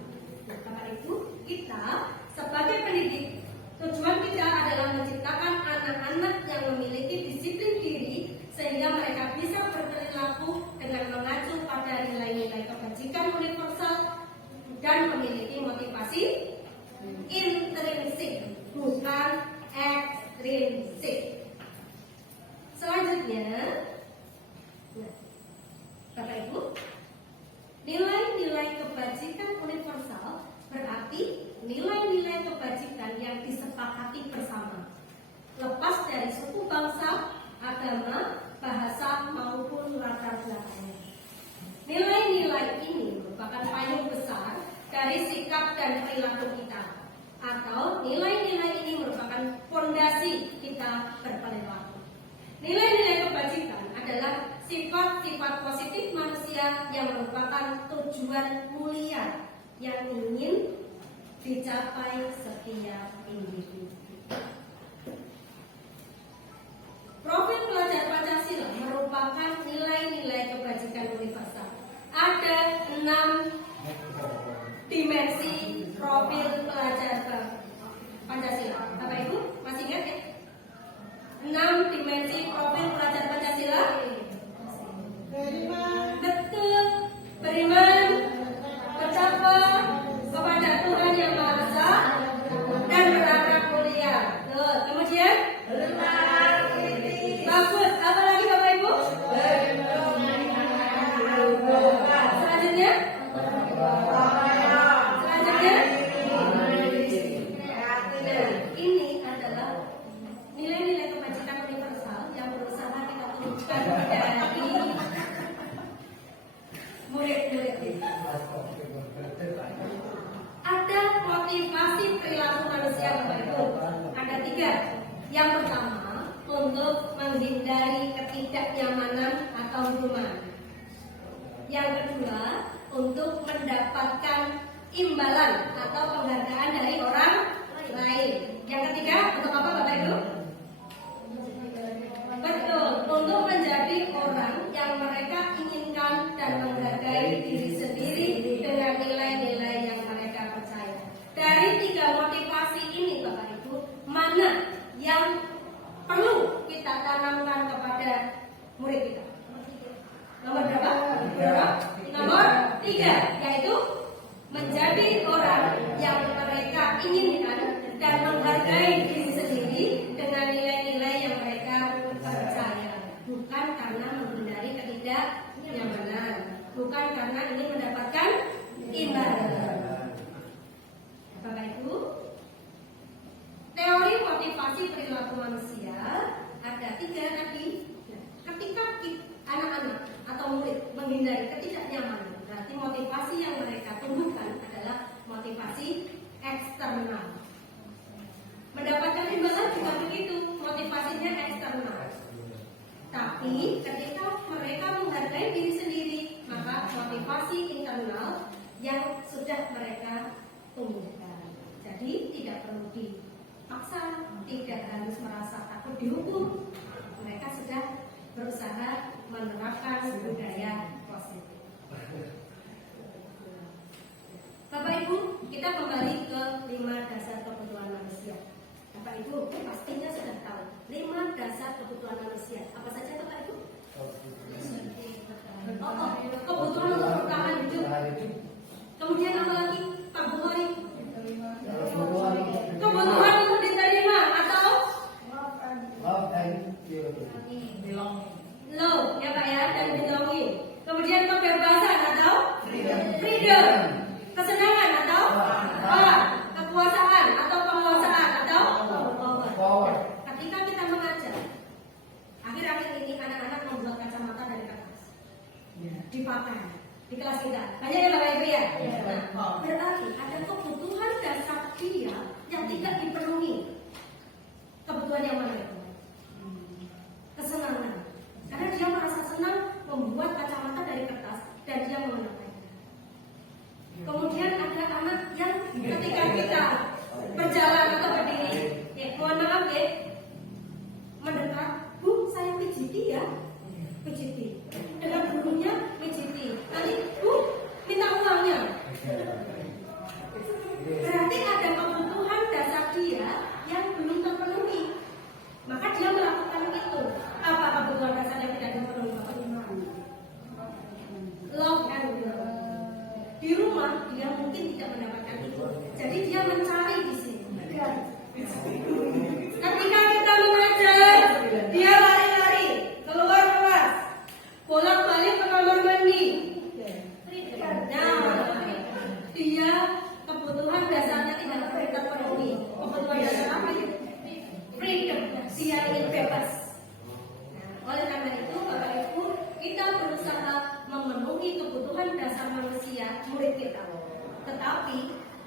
Karena itu, kita sebagai pendidik, tujuan kita adalah menciptakan anak-anak yang memiliki disiplin diri sehingga mereka bisa berperilaku dengan mengacu pada nilai-nilai kebajikan universal dan memiliki motivasi intrinsik, bukan ekstrinsik. Selanjutnya, Bapak Ibu, nilai-nilai kebajikan universal berarti nilai-nilai kebajikan yang disepakati bersama, lepas dari suku bangsa, agama, bahasa maupun latar belakangnya. Nilai-nilai ini merupakan payung besar dari sikap dan perilaku kita, atau nilai-nilai ini merupakan fondasi kita berperilaku. Nilai-nilai kebajikan adalah sifat-sifat positif manusia yang merupakan tujuan mulia yang ingin dicapai setiap individu. Profil pelajar Pancasila merupakan nilai-nilai kebajikan universal. Ada 6 dimensi profil pelajar Pancasila. Bapak Ibu masih ingat ya? 6 dimensi profil pelajar Pancasila. Betul, beriman, bertakwa kepada Tuhan Yang Maha Esa dan berakhlak mulia. Kemudian bagus. Apa lagi Bapak Ibu? Ya Bapak Ibu, ada 3. Yang pertama, untuk menghindari ketidaknyamanan atau rumah. Yang kedua, untuk mendapatkan imbalan atau penghargaan dari orang lain. Yang ketiga, untuk apa Bapak Ibu? Betul, untuk menjadi orang yang mereka inginkan dan menghargai diri sendiri dengan nilai-nilai yang mereka percaya. Dari 3 motivasi ini Bapak Ibu, mana yang perlu kita tanamkan kepada murid kita? Nomor berapa? Nomor 3, yaitu menjadi orang yang mereka inginkan dan menghargai diri sendiri dengan nilai-nilai yang mereka percaya, bukan karena menghindari ketidaknyamanan, bukan karena ingin mendapatkan imbalan. Bapak Ibu, teori motivasi perilaku manusia ada 3 tadi. Ketika anak-anak atau murid menghindari ketidaknyamanan, berarti motivasi yang mereka tumbuhkan adalah motivasi eksternal. Mendapatkan imbalan juga begitu, motivasinya eksternal. Tapi ketika mereka menghargai diri sendiri, maka motivasi internal yang sudah mereka tumbuhkan. Jadi tidak perlu dipaksa, tidak harus merasa takut dihukum. Mereka sudah berusaha menerapkan budaya positif. Bapak Ibu, kita kembali ke 5 dasar kebutuhan manusia. Bapak Ibu pastinya sudah tahu 5 dasar kebutuhan manusia. Apa saja Bapak Ibu? Kebutuhan untuk bertahan hidup. Kemudian apa lagi? Pak Bukhari? Kebutuhan untuk diterima atau low, ya Pak ya, dan belonging. Kemudian kebebasan atau freedom. Kesenangan atau kekuasaan atau penguasaan atau power. Ketika kita mengajar, akhir-akhir ini anak-anak membuat kacamata dari kertas, dipakai di kelas kita. Banyak ya Bapak Ibu ya. Nah, berarti ada kebutuhan dasar dia yang tidak dipenuhi. Kebutuhan yang mana itu? Kesenangan. Karena dia merasa senang membuat kacamata dari kertas dan dia mengenakannya. Kemudian ada anak yang ketika kita berjalan atau berdiri, mohon maaf ya, mendekat, Bu, saya pijiti ya, pijiti. Dengan gurunya pijiti. Nanti, Bu, minta uangnya. Berarti ada kebutuhan dasar dia yang belum terpenuhi. Maka dia melakukan itu. Apa kebutuhan dasar yang tidak dipenuhi? Love and love. Di rumah dia mungkin tidak mendapatkan itu. Jadi dia mencari di sini. Ketika kita mengajar, dia lari-lari keluar kelas, bolak-balik ke kamar mandi. Nah, dia kebutuhan dasarnya tidak terpenuhi. Kebutuhan dasar apa ya? Freedom. Dia ingin bebas. Oleh karena itu, Bapak Ibu, kita berusaha memenuhi kebutuhan dasar manusia murid kita. Tetapi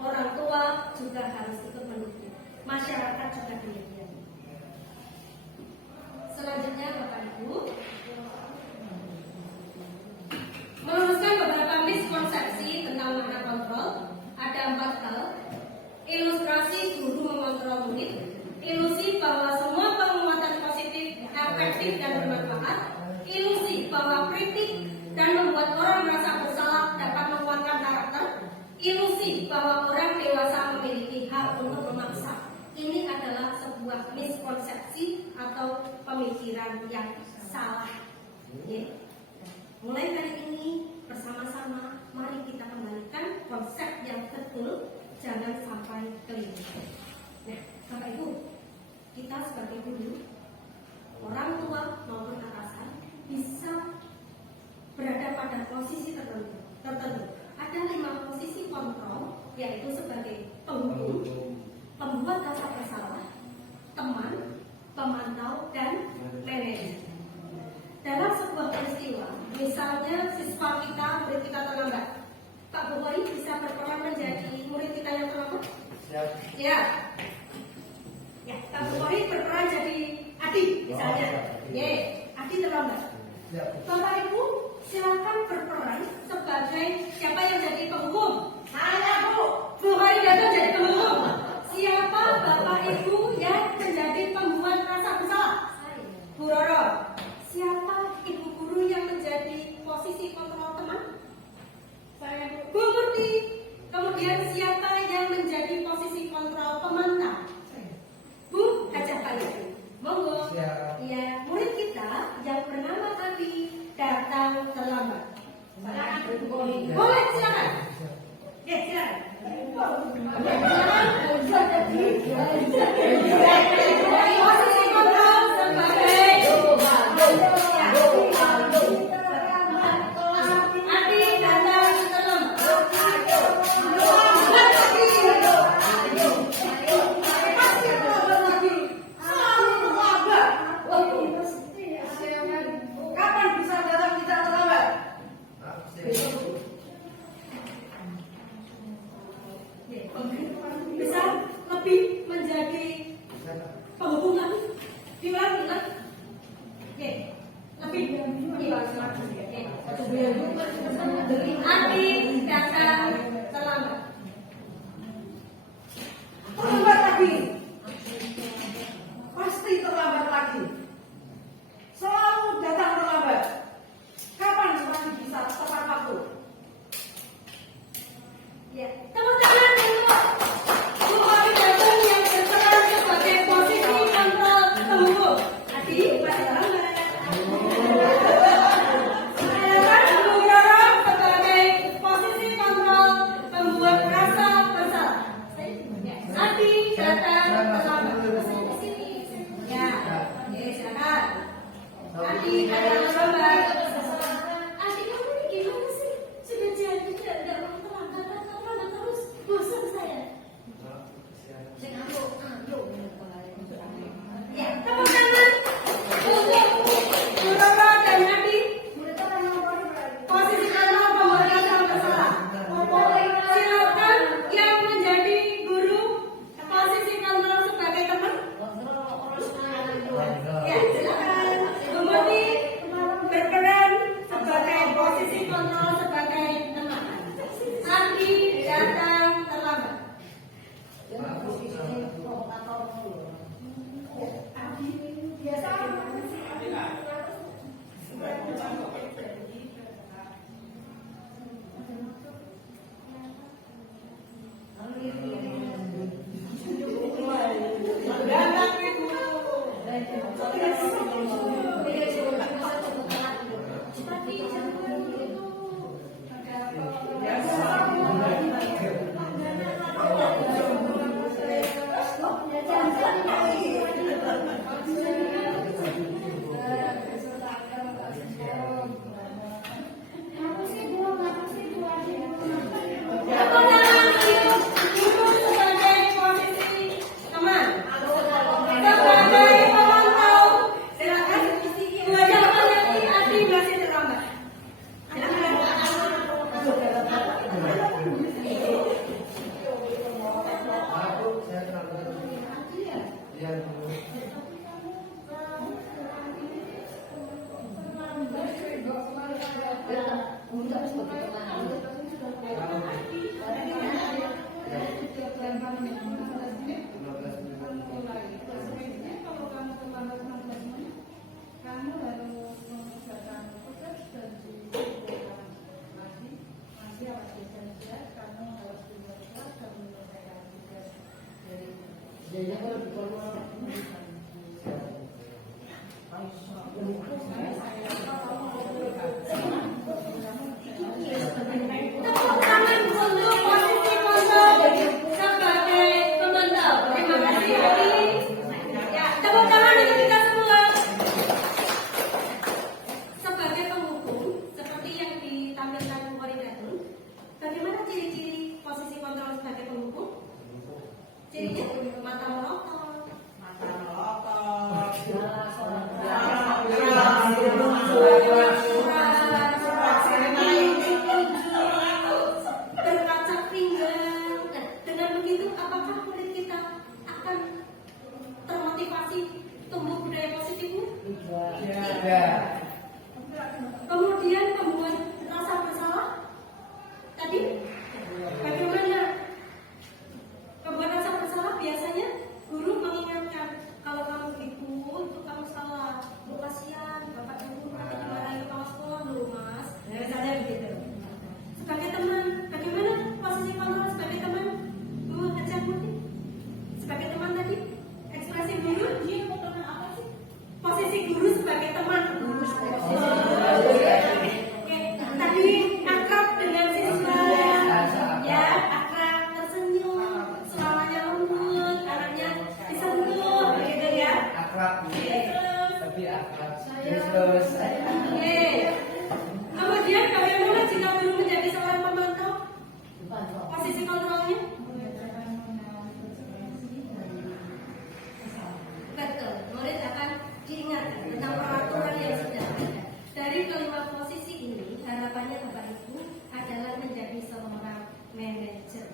orang tua juga harus ikut mendukung. Masyarakat juga demikian. Selanjutnya, Bapak Ibu, meluruskan beberapa miskonsepsi tentang makna kontrol. Ada 4 hal. Ilustrasi guru mengontrol murid. Ilusi bahwa semua penguatan positif efektif dan bermanfaat. Ilusi bahwa kritik dan membuat orang merasa bersalah dapat menguatkan karakter. Ilusi bahwa orang dewasa memiliki hak untuk memaksa. Ini adalah sebuah miskonsepsi atau pemikiran yang salah. Mulai hari ini bersama-sama mari kita kembalikan konsep yang betul, jangan sampai keliru. Nah, Bapak Ibu, kita sebagai guru, orang tua maupun atasan bisa berada pada posisi tertentu. Ada 5 posisi kontrol, yaitu sebagai penghukum, pembuat rasa bersalah, teman, pemantau, dan manajer. Dalam sebuah peristiwa, misalnya siswa kita, murid kita terlambat, Pak Bukhari bisa berperan menjadi murid kita yang terlambat? Ya. Bu Kori berperan jadi Adi misalnya. Adi terlambat. Bapak Ibu silakan berperan sebagai siapa yang jadi penghukum? Saya Bu. Bu Kori datang jadi penghukum. Siapa Bapak Ibu yang menjadi pembuat rasa bersalah? Bu Roro. Siapa Ibu Guru yang menjadi posisi kontrol teman? Saya Bu Murti. Kemudian siapa yang menjadi posisi kontrol pemantau? Bu Hajah Kalian. Monggo. Ya, murid kita yang bernama Abi datang terlambat. Boleh silakan. Ya, silakan. Posisi kontrol sebagai Adi datang Kapan bisa datang tidak terlambat? bisa lebih menjadi penghubung lagi. Diulang. Lebih. Adi datang terlambat. Terlambat lagi. Pasti terlambat lagi. Selalu datang terlambat. Kapan masih bisa tepat waktu? Ya, tepuk tangan untuk Bu Kori datang yang berperan sebagai posisi kontrol penghubung. Adi masih terlambat. Silakan Bu Roro sebagai posisi kontrol pembuat rasa bersalah. Adi datang terlambat. Ya, silakan. Adi ada terlambat. Adi kamu ini gimana sih? Sudah jadi tidak mau terlambat terus. Bosan saya. Ya, tepuk tangan untuk Bu Roro dan Adi. Posisi kontrol pembuat rasa bersalah. Silakan yang menjadi guru posisi kontrol sebagai teman. Ya, silakan. Kemudian berperan sebagai posisi kontrol sebagai teman. Adi datang terlambat. Tepuk tangan untuk guru sebagai posisi teman. Sebagai pemantau, silakan. Dua jawaban lagi, Adi masih terlambat. Tepuk tangan untuk posisi kontrol sebagai pemantau. Terima kasih Adi. Ya, tepuk tangan untuk kita semua. Sebagai penghukum, seperti yang ditampilkan Bu Kori Datun, bagaimana ciri-ciri posisi kontrol sebagai penghukum? Cirinya mata melotot, Mata melotot. semuanya? Betul, murid akan diingatkan tentang peraturan yang sudah ada. Dari kelima posisi ini, harapannya Bapak Ibu adalah menjadi seorang manajer.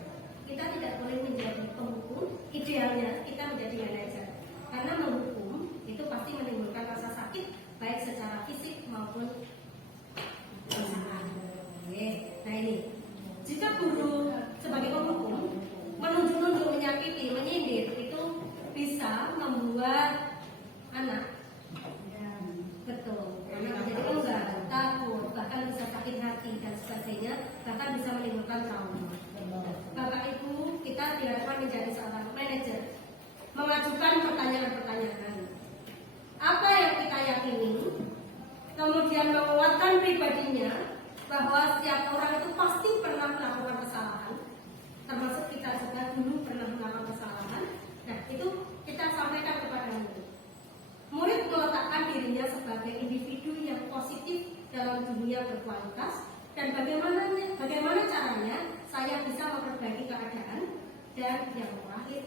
Kita tidak boleh menjadi penghukum, idealnya kita menjadi manajer. Karena menghukum itu pasti menimbulkan rasa sakit, baik secara fisik maupun nah ini, jika guru sebagai penghukum menunjuk-nunjuk, menyakiti, menyindir, itu bisa membuat anak betul, anak menjadi enggan, takut, bahkan bisa sakit hati dan sebagainya, bahkan bisa menimbulkan trauma. Bapak Ibu, kita diharapkan menjadi seorang manajer, mengajukan pertanyaan-pertanyaan. Apa yang kita yakini, kemudian menguatkan pribadinya, bahwa setiap orang itu pasti pernah melakukan kesalahan, termasuk kita juga dulu pernah melakukan kesalahan. Nah, itu kita sampaikan kepada murid. Murid meletakkan dirinya sebagai individu yang positif dalam dunia berkualitas, dan bagaimana caranya saya bisa memperbaiki keadaan, dan yang terakhir,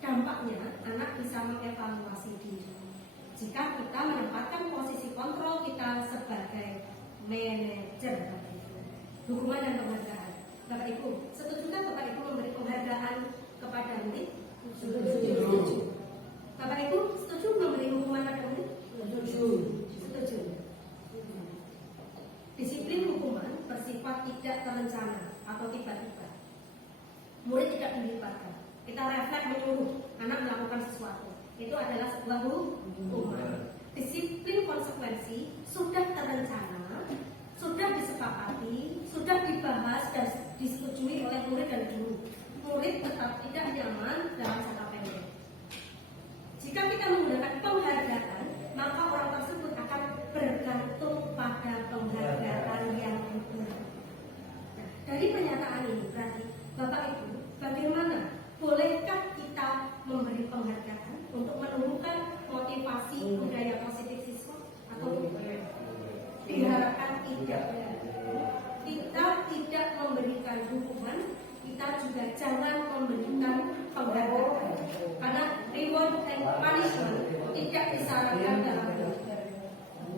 dampaknya anak bisa mengevaluasi diri. Jika kita menempatkan posisi kontrol kita sebagai manajer, dukungan dan penghargaan. Bapak Ibu, setujukah Bapak Ibu memberi penghargaan kepada murid? Setuju. Bapak Ibu, setuju memberi hukuman pada murid? Setuju. Disiplin hukuman bersifat tidak terencana atau tiba-tiba. Murid tidak dilibatkan. Kita refleks menyuruh anak melakukan sesuatu. Itu adalah sebuah hukuman. Disiplin konsekuensi sudah terencana, sudah disepakati, sudah dibahas dan disetujui oleh murid dan guru. Murid tetap tidak nyaman dalam jangka pendek. Jika kita menggunakan penghargaan, maka orang tersebut akan bergantung pada penghargaan yang benar. Nah, dari pernyataan ini berarti Bapak Ibu, bagaimana bolehkah kita memberi penghargaan untuk menumbuhkan motivasi budaya positif siswa, atau diharapkan tidak? Kita tidak memberikan hukuman, kita juga jangan memberikan penghargaan, karena reward and punishment tidak disarankan dalam hidup.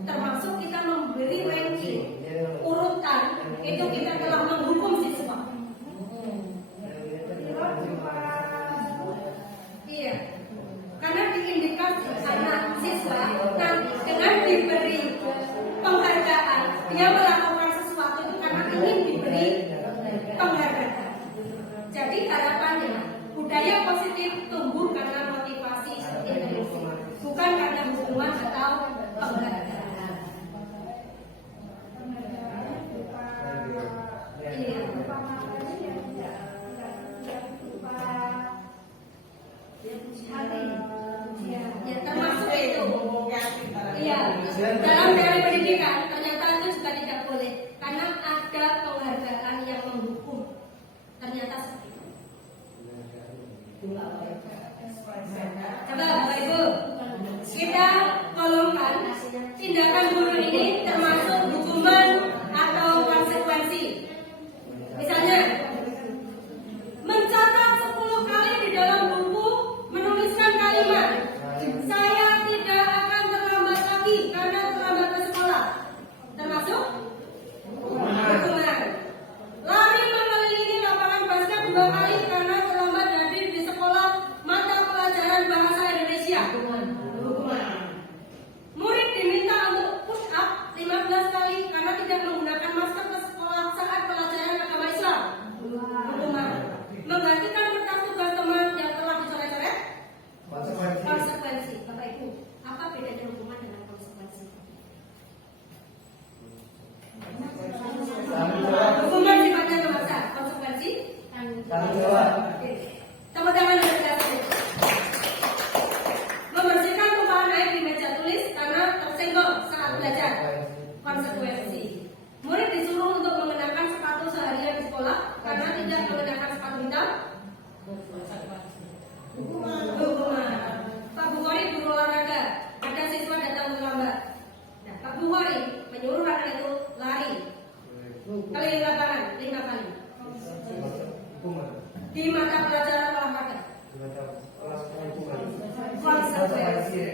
Termasuk kita memberi ranking urutan, itu kita telah menghukum siswa. Iya, karena diindikasi anak siswa dengan diberi penghargaan, dia melakukan sesuatu itu karena ingin diberi penghargaan. Jadi harapannya budaya positif tumbuh karena motivasi intrinsik, bukan karena hukuman atau penghargaan. Ya, termasuk itu. Iya, dalam teori pendidikan ternyata itu juga tidak boleh karena ada penghargaan yang menghukum. Ternyata seperti itu. Coba Bapak Ibu, kita kolomkan tindakan guru ini termasuk hukuman atau konsekuensi. Misalnya, mencatat 10 kali di dalam buku, menuliskan kalimat, saya tidak akan terlambat lagi karena terlambat ke sekolah. Termasuk hukuman. Lari mengelilingi lapangan basket 2 kali karena terlambat hadir di sekolah mata pelajaran bahasa Indonesia. Hukuman. Murid diminta untuk push up 15 kali karena tidak menggunakan masker ke sekolah saat pelajaran agama Islam. Hukuman. Menggantikan kertas tugas teman yang telah dicoret-coret. Konsekuensi. Bapak Ibu, apa bedanya hukuman dengan konsekuensi? Hukuman sifatnya memaksa, konsekuensi tanggung jawab. Tepuk tangan yang dikasih. Membersihkan tumpahan air di meja tulis karena tersenggol saat belajar. Konsekuensi. Murid disuruh untuk mengenakan sepatu seharian di sekolah karena tidak mengenakan sepatu hitam. Hukuman. Pak Bukhari guru olahraga, ada siswa datang terlambat. Nah, Pak Bukhari menyuruh anak itu lari keliling lapangan 5 kali. di mata pelajaran olahraga. Konsekuensi.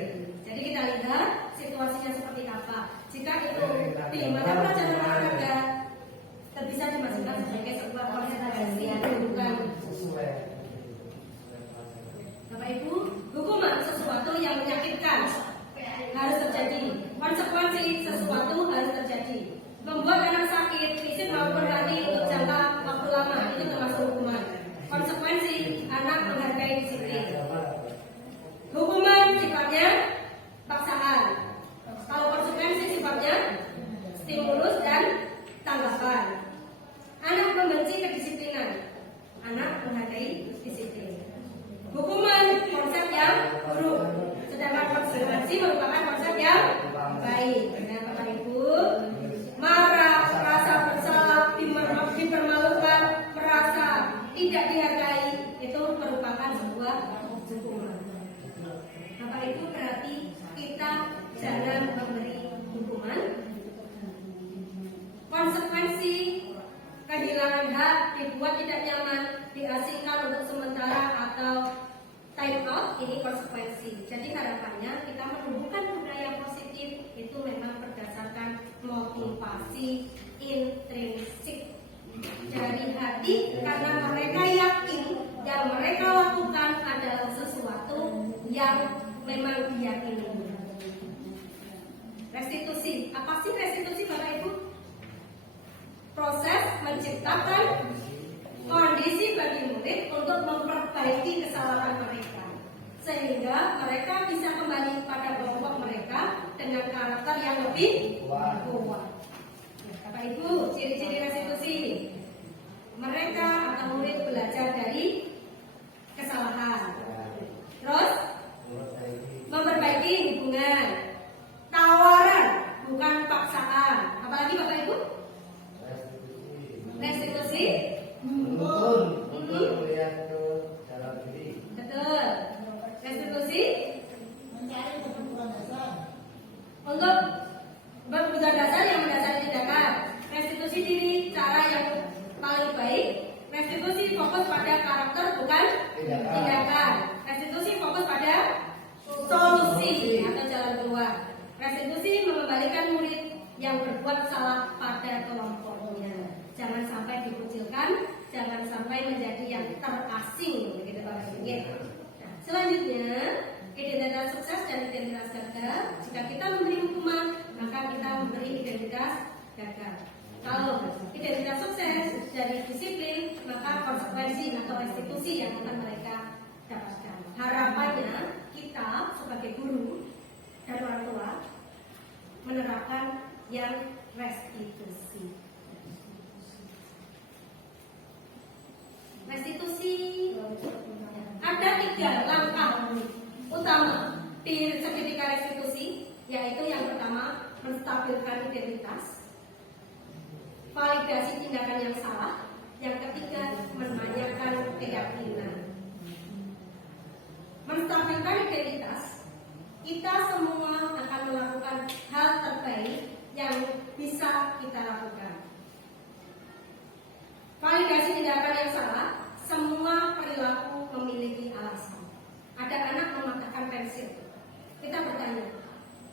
Jadi kita lihat situasinya seperti apa. Jika itu di mata pelajaran olahraga bisa dimasukkan sebagai sebuah konsekuensi, bukan. Bapak Ibu, hukuman sesuatu yang menyakitkan harus terjadi. Konsekuensi sesuatu harus terjadi. Membuat anak sakit fisik maupun hati untuk jangka waktu lama itu termasuk hukuman. Konsekuensi anak menghargai disiplin. Hukuman sifatnya paksaan. Kalau konsekuensi sifatnya stimulus dan tanggapan. Anak membenci kedisiplinan. Anak menghargai disiplin. Hukuman konsep yang buruk, sedangkan konsekuensi merupakan konsep yang baik. Nah, Bapak Ibu, marah, merasa bersalah, dipermalukan, merasa tidak dihargai itu merupakan sebuah hukuman. Bapak Ibu, berarti kita jangan memberi hukuman. Konsekuensi kehilangan hak, dibuat tidak nyaman, diasingkan untuk sementara atau time out, ini konsekuensi. Jadi harapannya kita menumbuhkan budaya positif itu memang berdasarkan motivasi intrinsik dari hati, karena mereka yakin yang mereka lakukan adalah sesuatu yang memang diyakini. Restitusi, apa sih restitusi Bapak Ibu? Proses menciptakan kondisi bagi murid untuk memperbaiki kesalahan mereka, sehingga mereka bisa kembali pada pokok mereka dengan karakter yang lebih kuat. Bapak Ibu, ciri-ciri restitusi, mereka atau murid belajar dari kesalahan, terus memperbaiki hubungan, tawaran bukan paksaan. Apalagi Bapak Ibu? Restitusi untuk melihat ke dalam diri. betul. Restitusi mencari kebutuhan dasar. untuk kebutuhan dasar yang mendasari tindakan. Restitusi diri cara yang paling baik. Restitusi fokus pada karakter bukan tindakan. Restitusi fokus pada solusi atau jalan keluar. Restitusi mengembalikan murid yang berbuat salah pada kelompoknya. Jangan sampai dikucilkan, jangan sampai menjadi yang terasing, begitu Bapak Ibu. Nah, selanjutnya, identitas sukses dan identitas gagal. Jika kita memberi hukuman, maka kita memberi identitas gagal. Kalau identitas sukses dari disiplin, maka konsekuensi atau restitusi yang akan mereka dapatkan. Harapannya kita sebagai guru dan orang tua menerapkan yang restitusi. Restitusi ada 3 langkah utama di sertifikat restitusi, yaitu yang pertama menstabilkan identitas, validasi tindakan yang salah, yang ketiga menanyakan keyakinan. Menstabilkan identitas, kita semua akan melakukan hal terbaik yang bisa kita lakukan. Validasi tindakan yang salah, semua perilaku memiliki alasan. Ada anak mematahkan pensil. Kita bertanya,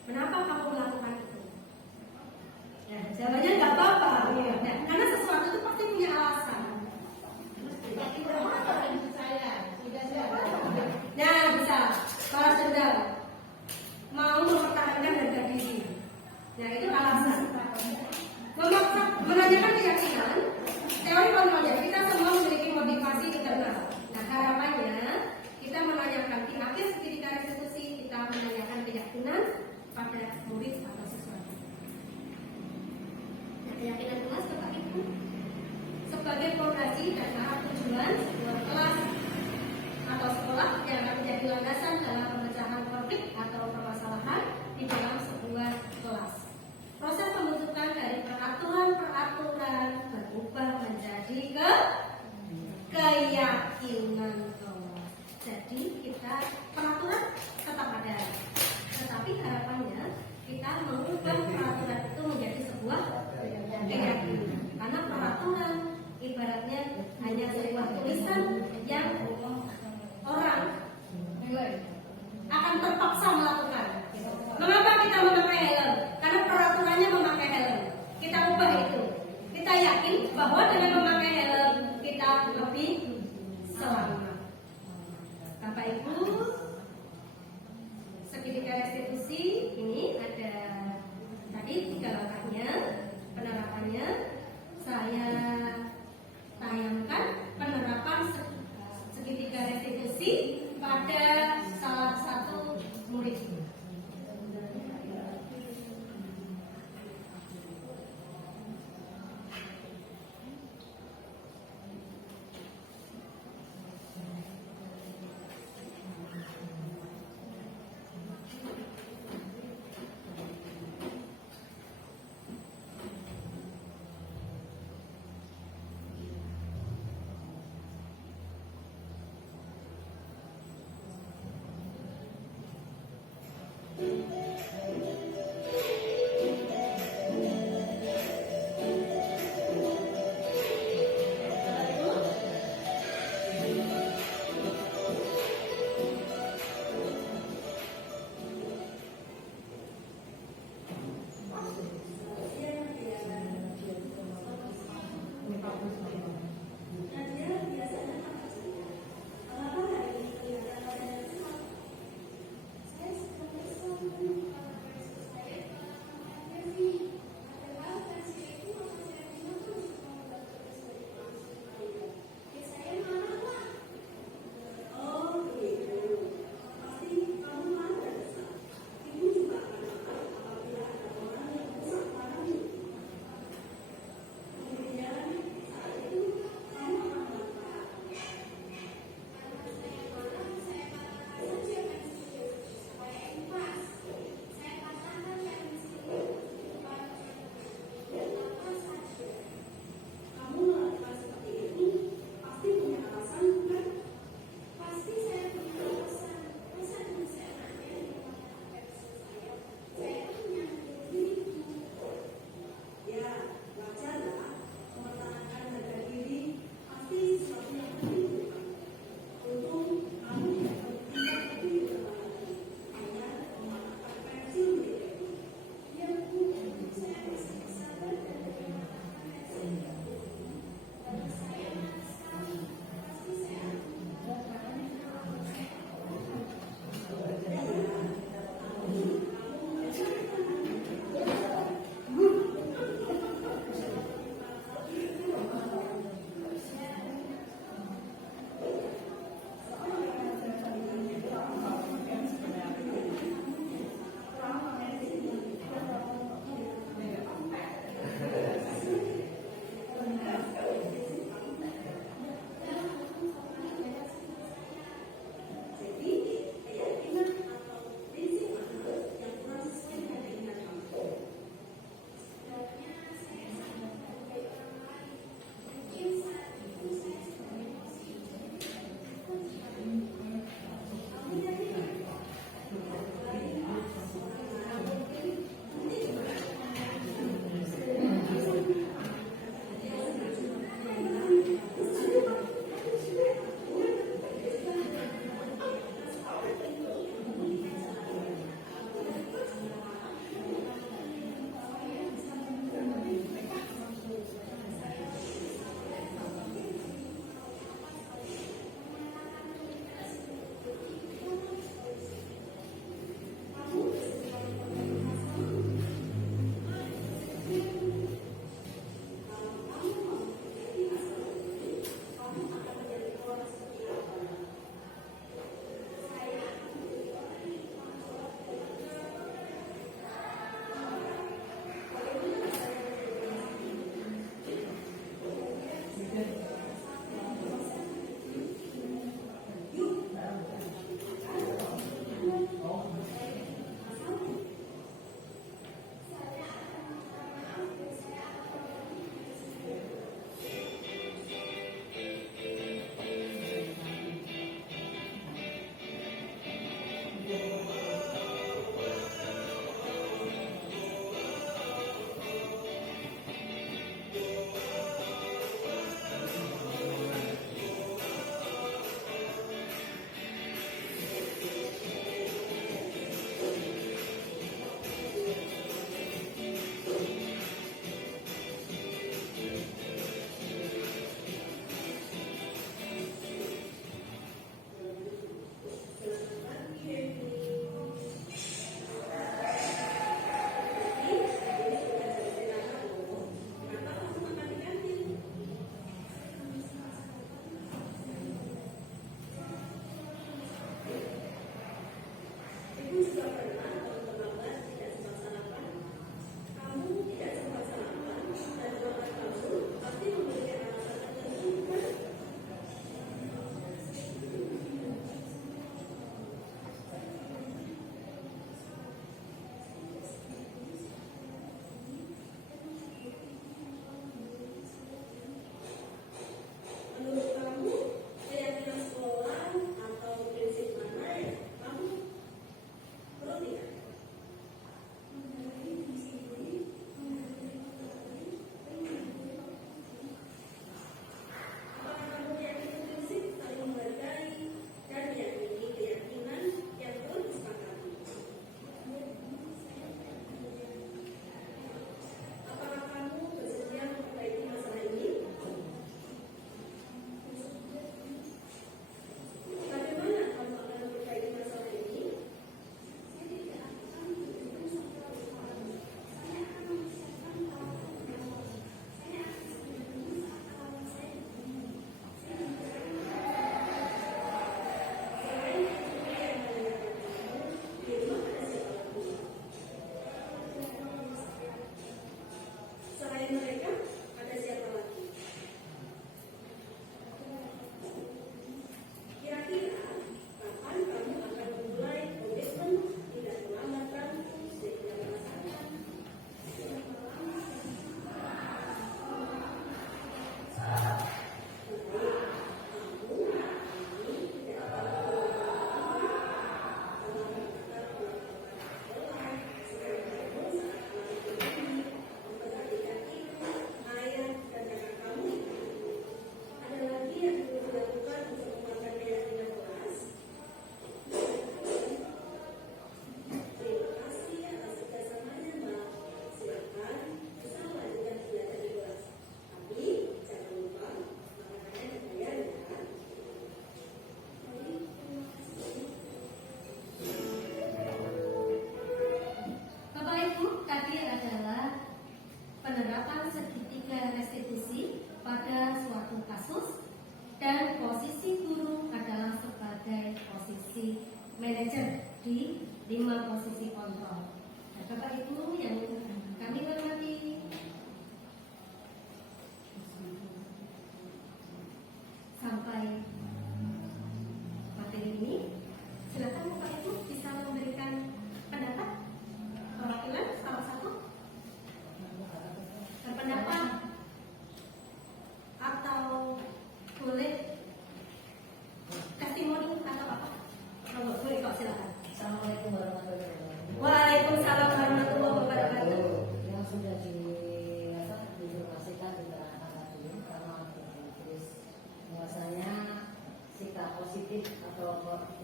kenapa kamu melakukan itu? Ya, jawabannya nggak apa-apa. Ya, karena sesuatu itu pasti punya alasan. Nah, bisa balas dendam, mau mempertahankan harga diri. Nah, itu alasan. Menanyakan keyakinan, teori kontrolnya kita semua memiliki motivasi internal. Nah, harapannya kita menanyakan di akhir sertifikat restitusi, kita menanyakan keyakinan pada murid atau siswa. Nah, keyakinan kelas Bapak Ibu sebagai fondasi dan arah tujuan sebuah kelas atau sekolah yang akan menjadi landasan dalam pemecahan konflik atau permasalahan di dalam sebuah kelas. Proses pembentukan dari peraturan-peraturan berubah menjadi keyakinan kelas. Jadi kita peraturan tetap ada, tetapi harapannya kita mengubah peraturan itu menjadi sebuah keyakinan. Karena peraturan ibaratnya hanya sebuah tulisan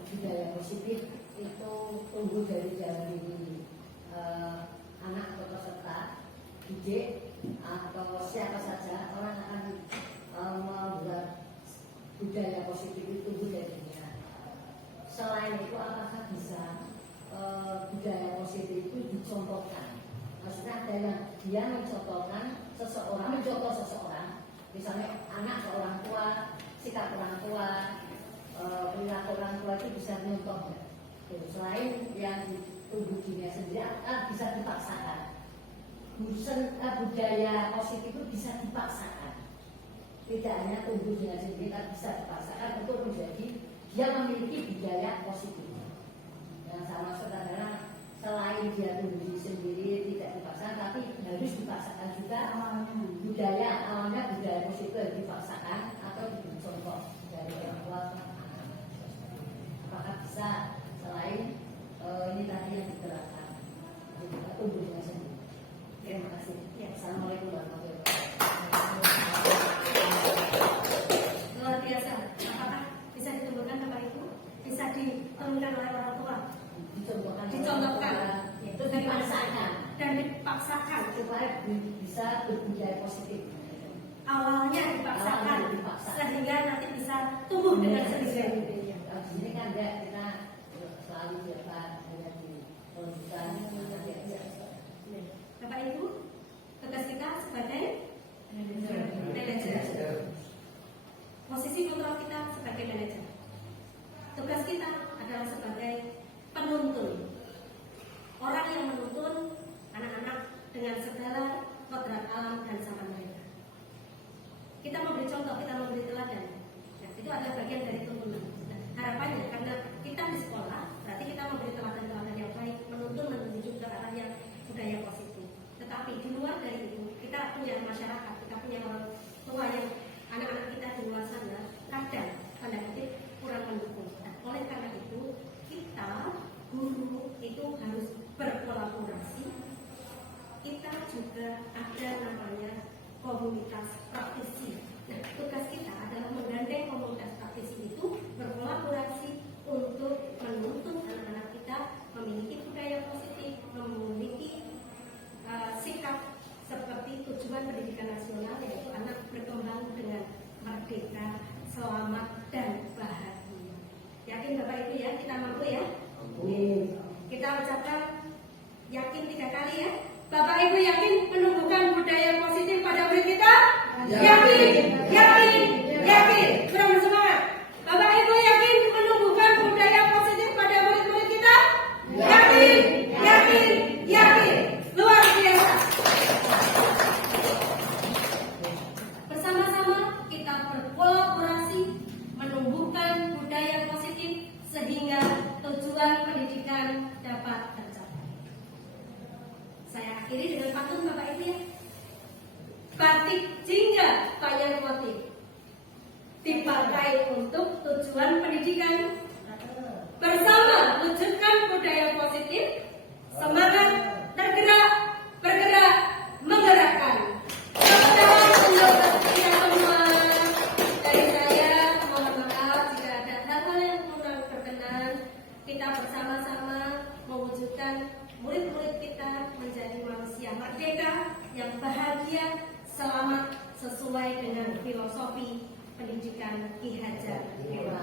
budaya positif itu tumbuh dari dalam diri anak atau peserta didik atau siapa saja orang akan membuat budaya positif itu tumbuh dari dirinya. Selain itu apakah bisa budaya positif itu dicontohkan? Maksudnya ada yang dia mencontohkan seseorang, mencontoh seseorang, misalnya anak ke orang tua, sikap orang tua, perilaku orang tua itu bisa mencontoh. Selain yang tumbuh dirinya sendiri, bisa dipaksakan. Budaya positif itu bisa dipaksakan. Tidak hanya tumbuh dirinya sendiri, tapi bisa dipaksakan untuk menjadi dia memiliki budaya positif. Yang sama saudara, selain dia tumbuh diri sendiri tidak dipaksakan, tapi harus dipaksakan juga budaya awalnya budaya positif dipaksakan atau diberi contoh dari orang tua. Apakah bisa selain ini tadi yang diterapkan kita tumbuh dengan sendiri. Terima kasih. Ya, assalamualaikum warahmatullahi wabarakatuh. Luar biasa. Apakah bisa ditumbuhkan Bapak Ibu? Bisa diturunkan oleh orang tua? Dicontohkan. Itu dipaksakan Dan dipaksakan supaya bisa berbudaya positif. awalnya dipaksakan sehingga nanti bisa tumbuh dengan sendirinya. Di sini kan kita selalu dapat ada di pendidikan. Bapak Ibu, tugas kita sebagai manajer. Posisi kontrol kita sebagai manajer. Tugas kita adalah sebagai penuntun. Orang yang menuntun anak-anak dengan segala kodrat alam dan zaman mereka. Kita memberi contoh, kita memberi teladan. Nah, itu adalah bagian dari tuntunan. Nah, harapannya karena kita di sekolah, berarti kita memberi teladan-teladan yang baik, menuntun menuju ke arah yang budaya positif. Tetapi di luar dari itu, kita punya masyarakat, kita punya orang tua yang anak-anak kita di luar sana kadang tanda kutip kurang mendukung. Nah, oleh karena itu, kita guru itu harus berkolaborasi. Kita juga ada namanya komunitas praktisi. Nah, tugas kita adalah menggandeng komunitas praktisi itu berkolaborasi untuk menuntun anak-anak kita memiliki budaya positif, memiliki sikap seperti tujuan pendidikan nasional, yaitu anak berkembang dengan merdeka, selamat, dan bahagia. Yakin Bapak Ibu ya, kita mampu ya? Kita ucapkan yakin 3 kali ya. Bapak Ibu yakin menumbuhkan budaya positif pada murid kita? Yakin, yakin, yakin. Kurang bersemangat. Bapak Ibu yakin menumbuhkan budaya positif pada murid-murid kita? Yakin, yakin, yakin. Luar biasa. Bersama-sama kita berkolaborasi menumbuhkan budaya positif sehingga tujuan pendidikan dapat tercapai. Saya akhiri dengan pantun Bapak Ibu ya. Batik jingga banyak motif dipakai untuk tujuan pendidikan. Bersama wujudkan budaya positif, semangat tergerak, bergerak, menggerakkan. Saudara kita semua, dari saya mohon maaf jika ada hal-hal yang kurang berkenan. Kita bersama-sama mewujudkan murid-murid kita menjadi manusia merdeka yang bahagia, selamat, sesuai dengan filosofi pendidikan Ki Hajar Dewantara.